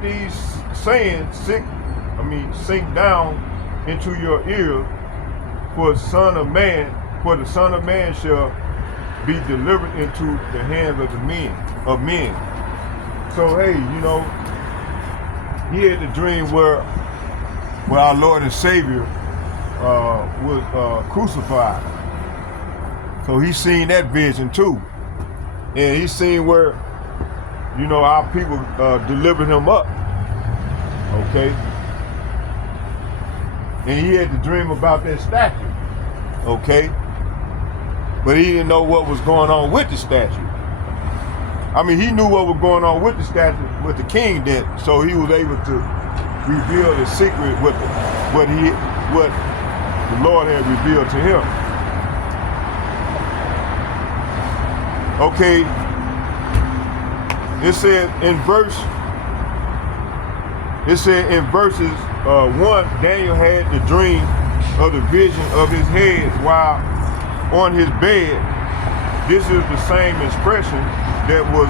these sayings sink down into your ears, for the Son of Man shall be delivered into the hands of men. So hey, he had the dream where our Lord and Savior was crucified. So he's seen that vision too. And he's seen where, our people delivered him up. Okay? And he had to dream about that statue. Okay? But he didn't know what was going on with the statue. I mean, he knew what was going on with the statue, with the king then, so he was able to reveal the secret what the Lord had revealed to him. Okay, it said in verses 1, Daniel had the dream of the vision of his head while on his bed. This is the same expression that was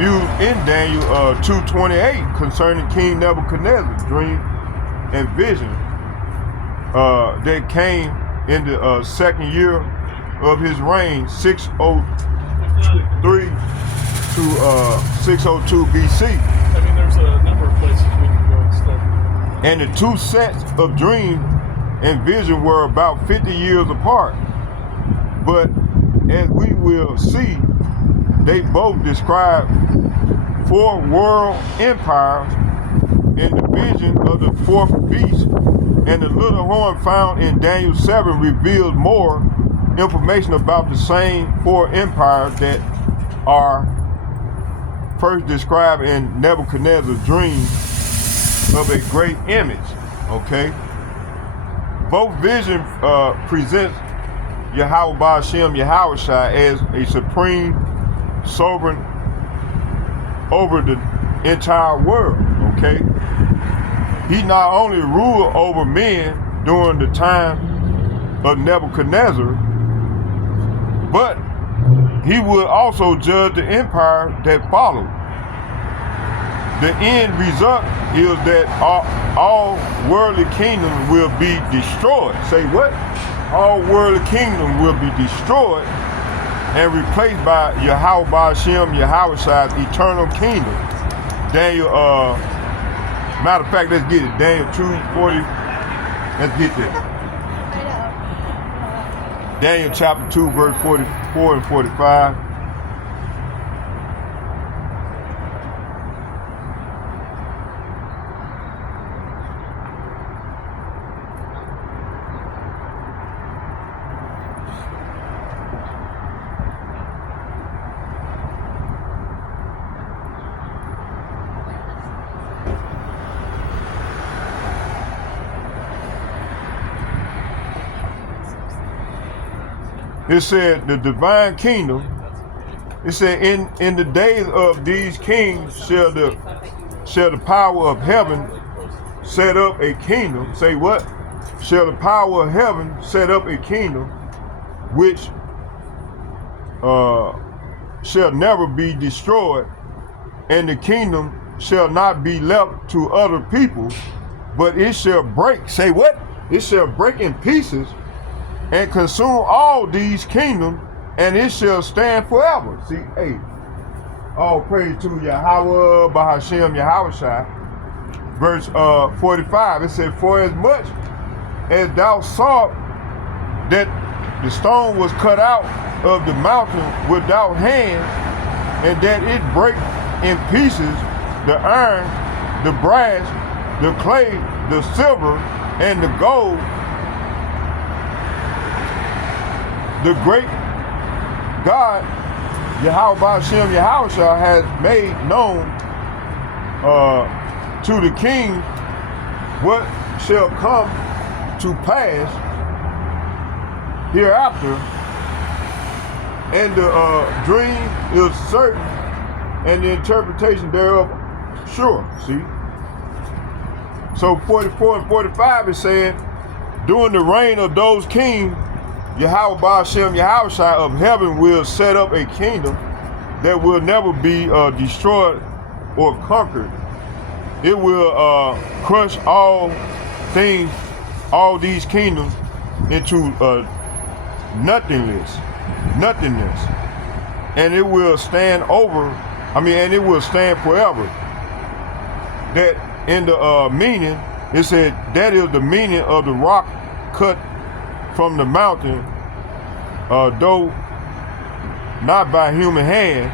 used in Daniel 2:28 concerning King Nebuchadnezzar's dream and vision that came in the second year of his reign, 603 to 602 BC. I mean, there's a number of places we can go and study. And the two sets of dream and vision were about 50 years apart. But as we will see, they both describe 4 world empires in the vision of the 4th beast, and the little horn found in Daniel 7 reveals more information about the same 4 empires that are first described in Nebuchadnezzar's dream of a great image. Okay, both visions presents YAHAWAH BAHASHAM YAHAWAHSHI as a supreme sovereign over the entire world. Okay, he not only ruled over men during the time of Nebuchadnezzar, but he would also judge the empire that followed. The end result is that all worldly kingdoms will be destroyed. Say what? All worldly kingdoms will be destroyed and replaced by YAHAWAH BAHASHAM YAHAWAHSHI's eternal kingdom. Daniel, matter of fact, let's get it. Daniel 2:40. Let's get that. Daniel chapter 2, verse 44 and 45. It said the divine kingdom, it said in the days of these kings shall the power of heaven set up a kingdom. Say what? Shall the power of heaven set up a kingdom which shall never be destroyed, and the kingdom shall not be left to other people, but it shall break. Say what? It shall break in pieces and consume all these kingdoms, and it shall stand forever. See, hey, all praise to YAHAWAH BAHASHAM YAHAWAHSHI. Verse 45, it said, for as much as thou sawest that the stone was cut out of the mountain without hands, and that it break in pieces the iron, the brass, the clay, the silver, and the gold, the great God, YAHAWAH BAHASHAM YAHAWAHSHI, has made known to the king what shall come to pass hereafter, and the dream is certain, and the interpretation thereof sure. See? So 44 and 45 is saying, during the reign of those kings, YAHAWAH BAHASHAM YAHAWAHSHI of heaven will set up a kingdom that will never be destroyed or conquered. It will crush all things, all these kingdoms into nothingness, and it will stand and it will stand forever. That in the meaning, it said that is the meaning of the rock cut from the mountain, though not by human hand,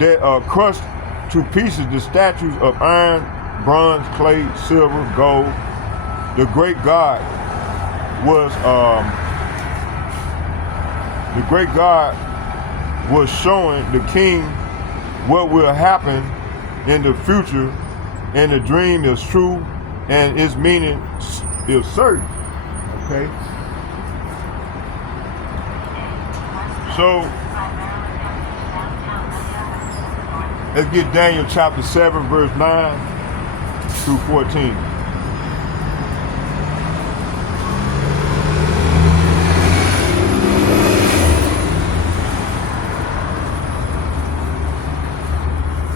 that crushed to pieces the statues of iron, bronze, clay, silver, gold. The great God was showing the king what will happen in the future, and the dream is true and its meaning is certain. Okay? So let's get Daniel chapter 7, verse 9 through 14.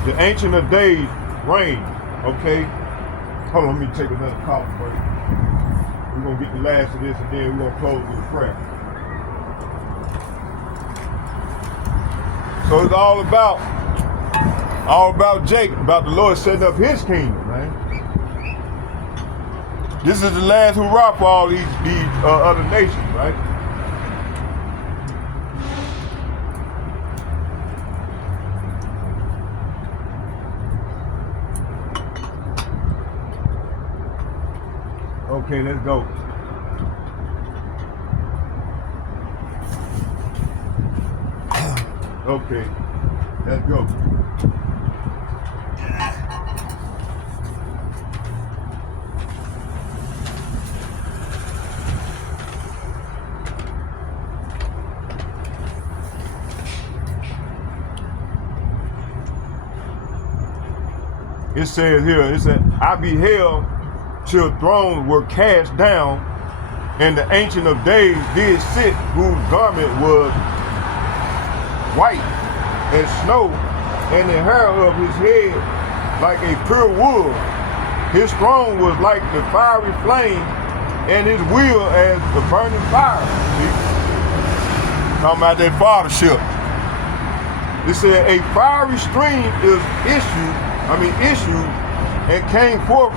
The Ancient of Days reign. Okay? Hold on, let me take another coffee break. We're going to get the last of this and then we're going to close with a prayer. So it's all about Jacob, about the Lord setting up his kingdom, man. This is the last hurrah for all these other nations, right? Okay, let's go. Okay, let's go. It says here, it said, I beheld till thrones were cast down, and the Ancient of Days did sit, whose garment was white as snow, and the hair of his head like a pure wool. His throne was like the fiery flame, and his wheel as the burning fire. See? Talking about that fathership. It said a fiery stream issued and came forth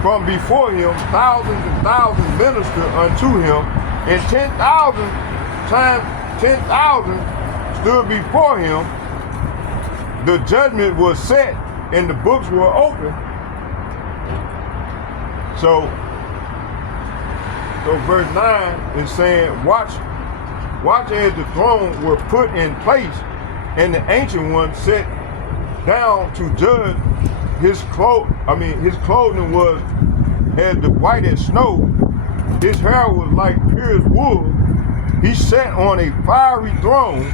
from before him. Thousands and thousands ministered unto him, and 10,000 times 10,000 stood before him. The judgment was set, and the books were open. So verse 9 is saying, watch as the thrones were put in place, and the Ancient One sat down to judge. His clothing was as the white as snow. His hair was like pure as wool. He sat on a fiery throne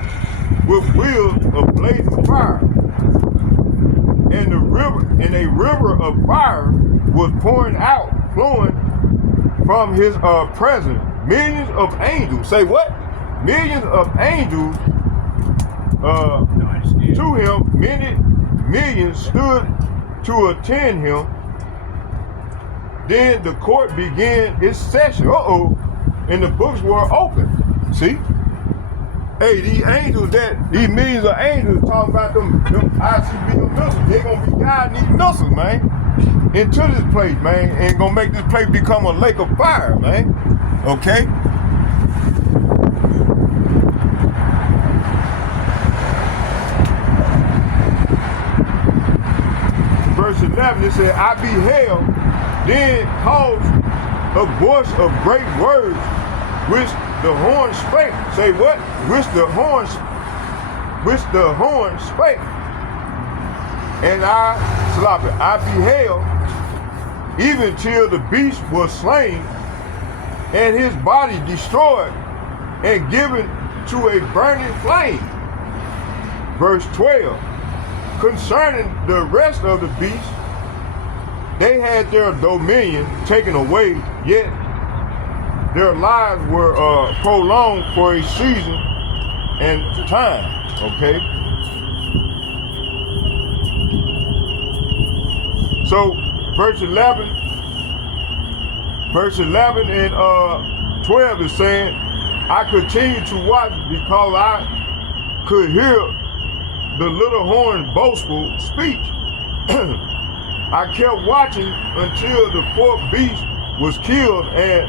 with wheels of blazing fire. And a river of fire was flowing from his presence. Millions of angels, say what? Millions of angels to him, many millions stood to attend him. Then the court began its session. And the books were open. See? Hey, these millions of angels talking about them ICBM missiles. They're gonna be guiding these missiles, man, into this place, man, and gonna make this place become a lake of fire, man. Okay? Verse 11, it said, I beheld, then caused a voice of great words, which the horn spake. Say what? Which the horn spake. And I beheld, even till the beast was slain, and his body destroyed, and given to a burning flame. Verse 12, concerning the rest of the beasts, they had their dominion taken away, yet their lives were prolonged for a season and time. Okay? So verse 11 and 12 is saying, I continued to watch because I could hear the little horn boastful speech. I kept watching until the fourth beast was killed and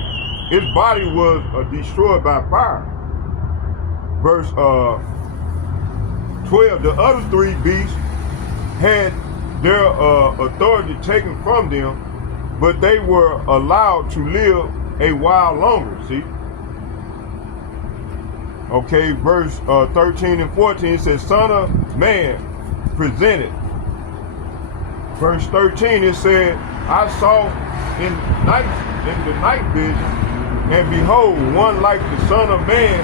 his body was destroyed by fire. Verse 12, the other three beasts had their authority taken from them, but they were allowed to live a while longer, see? Okay, verse 13 and 14 says, Son of man, presented. Verse 13, it said, I saw in the night vision, and behold, one like the Son of Man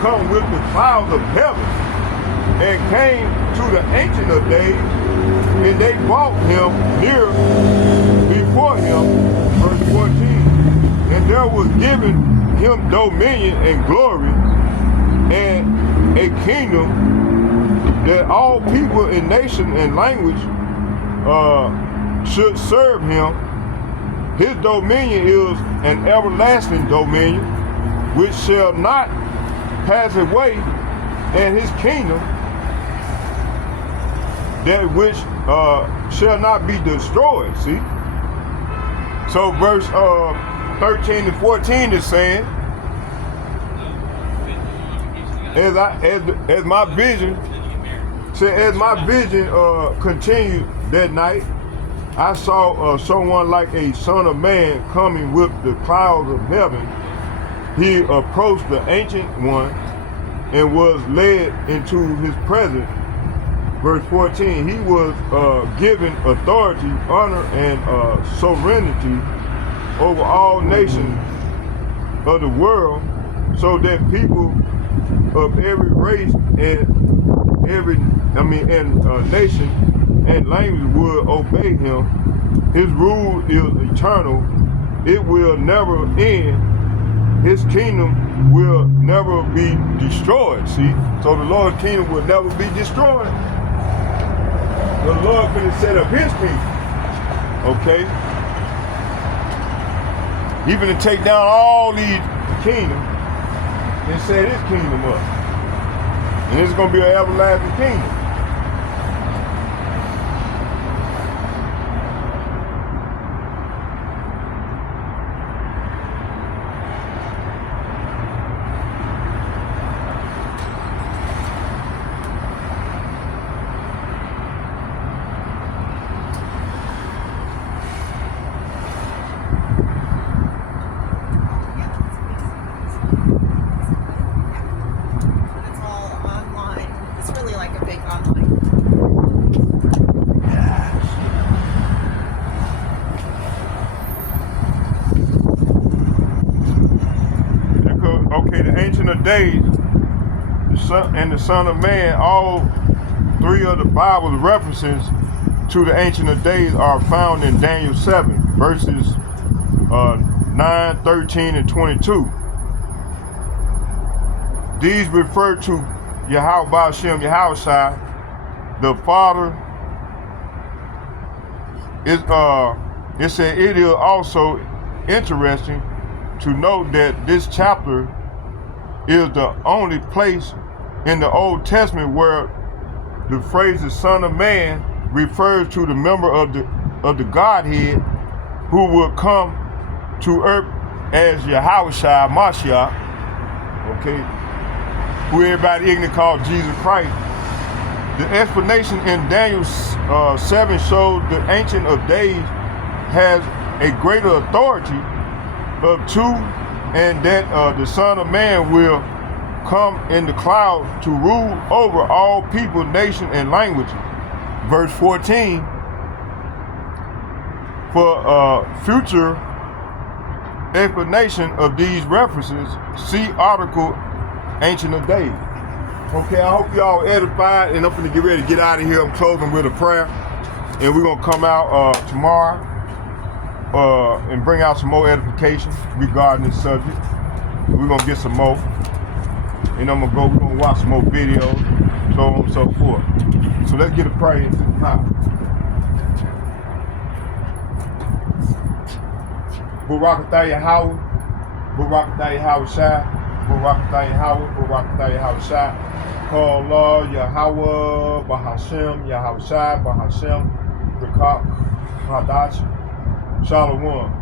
come with the clouds of heaven, and came to the Ancient of Days, and they brought him near before him. Verse 14, and there was given him dominion and glory, and a kingdom that all people in nation and language should serve him. His dominion is an everlasting dominion which shall not pass away, and his kingdom that which shall not be destroyed. See? So verse 13 and 14 is saying, as my vision continued that night, I saw someone like a Son of Man coming with the clouds of heaven. He approached the Ancient One and was led into his presence. Verse 14, he was given authority, honor, and sovereignty over all nations of the world, so that people of every race and nation and language will obey him. His rule is eternal. It will never end. His kingdom will never be destroyed. See? So the Lord's kingdom will never be destroyed. The Lord finna set up his kingdom. Okay? He finna take down all these kingdoms and set his kingdom up. And it's gonna be an everlasting kingdom. Days, the Son and the Son of Man, all three of the Bible's references to the Ancient of Days are found in Daniel 7, verses 9, 13, and 22. These refer to YAHAWAH BAHASHAM YAHAWAHSHI, the Father. It said it is also interesting to note that this chapter is the only place in the Old Testament where the phrase the Son of Man refers to the member of the Godhead who will come to earth as YAHAWAHSHI Mashiach, okay, who everybody ignorant called Jesus Christ. The explanation in Daniel 7 shows the Ancient of Days has a greater authority of two, and that the Son of Man will come in the clouds to rule over all people, nation, and languages. Verse 14, for future explanation of these references, see article Ancient of Days. Okay, I hope y'all edified, and I'm gonna get ready to get out of here. I'm closing with a prayer, and we're gonna come out tomorrow and bring out some more edification regarding this subject. We're gonna get some more, and we're gonna watch some more videos, so on and so forth. So let's get a prayer into the power. Barakatah Yahawah, Barakatah Yahawashi, Barakatah Yahawah, Barakatah Yahawashi. Call Allah YAHAWAH BAHASHAM YAHAWAHSHI BAHASHAM Rakak Hadash Shalom.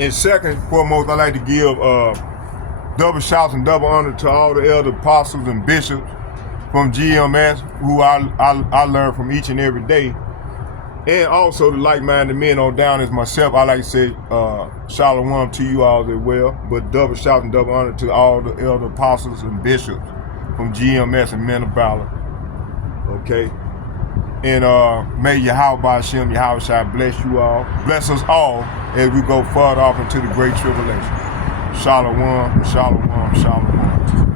And second, foremost, I'd like to give double shouts and double honor to all the elder apostles and bishops from GMS who I learn from each and every day. And also the like-minded men on down as myself. I like to say shalom to you all as well, but double shout and double honor to all the elder apostles and bishops from GMS and Men of Valor. Okay? And may Yahawah Bahashem Yahawashi bless you all. Bless us all as we go further off into the great tribulation. Shalom, shalom, shalom.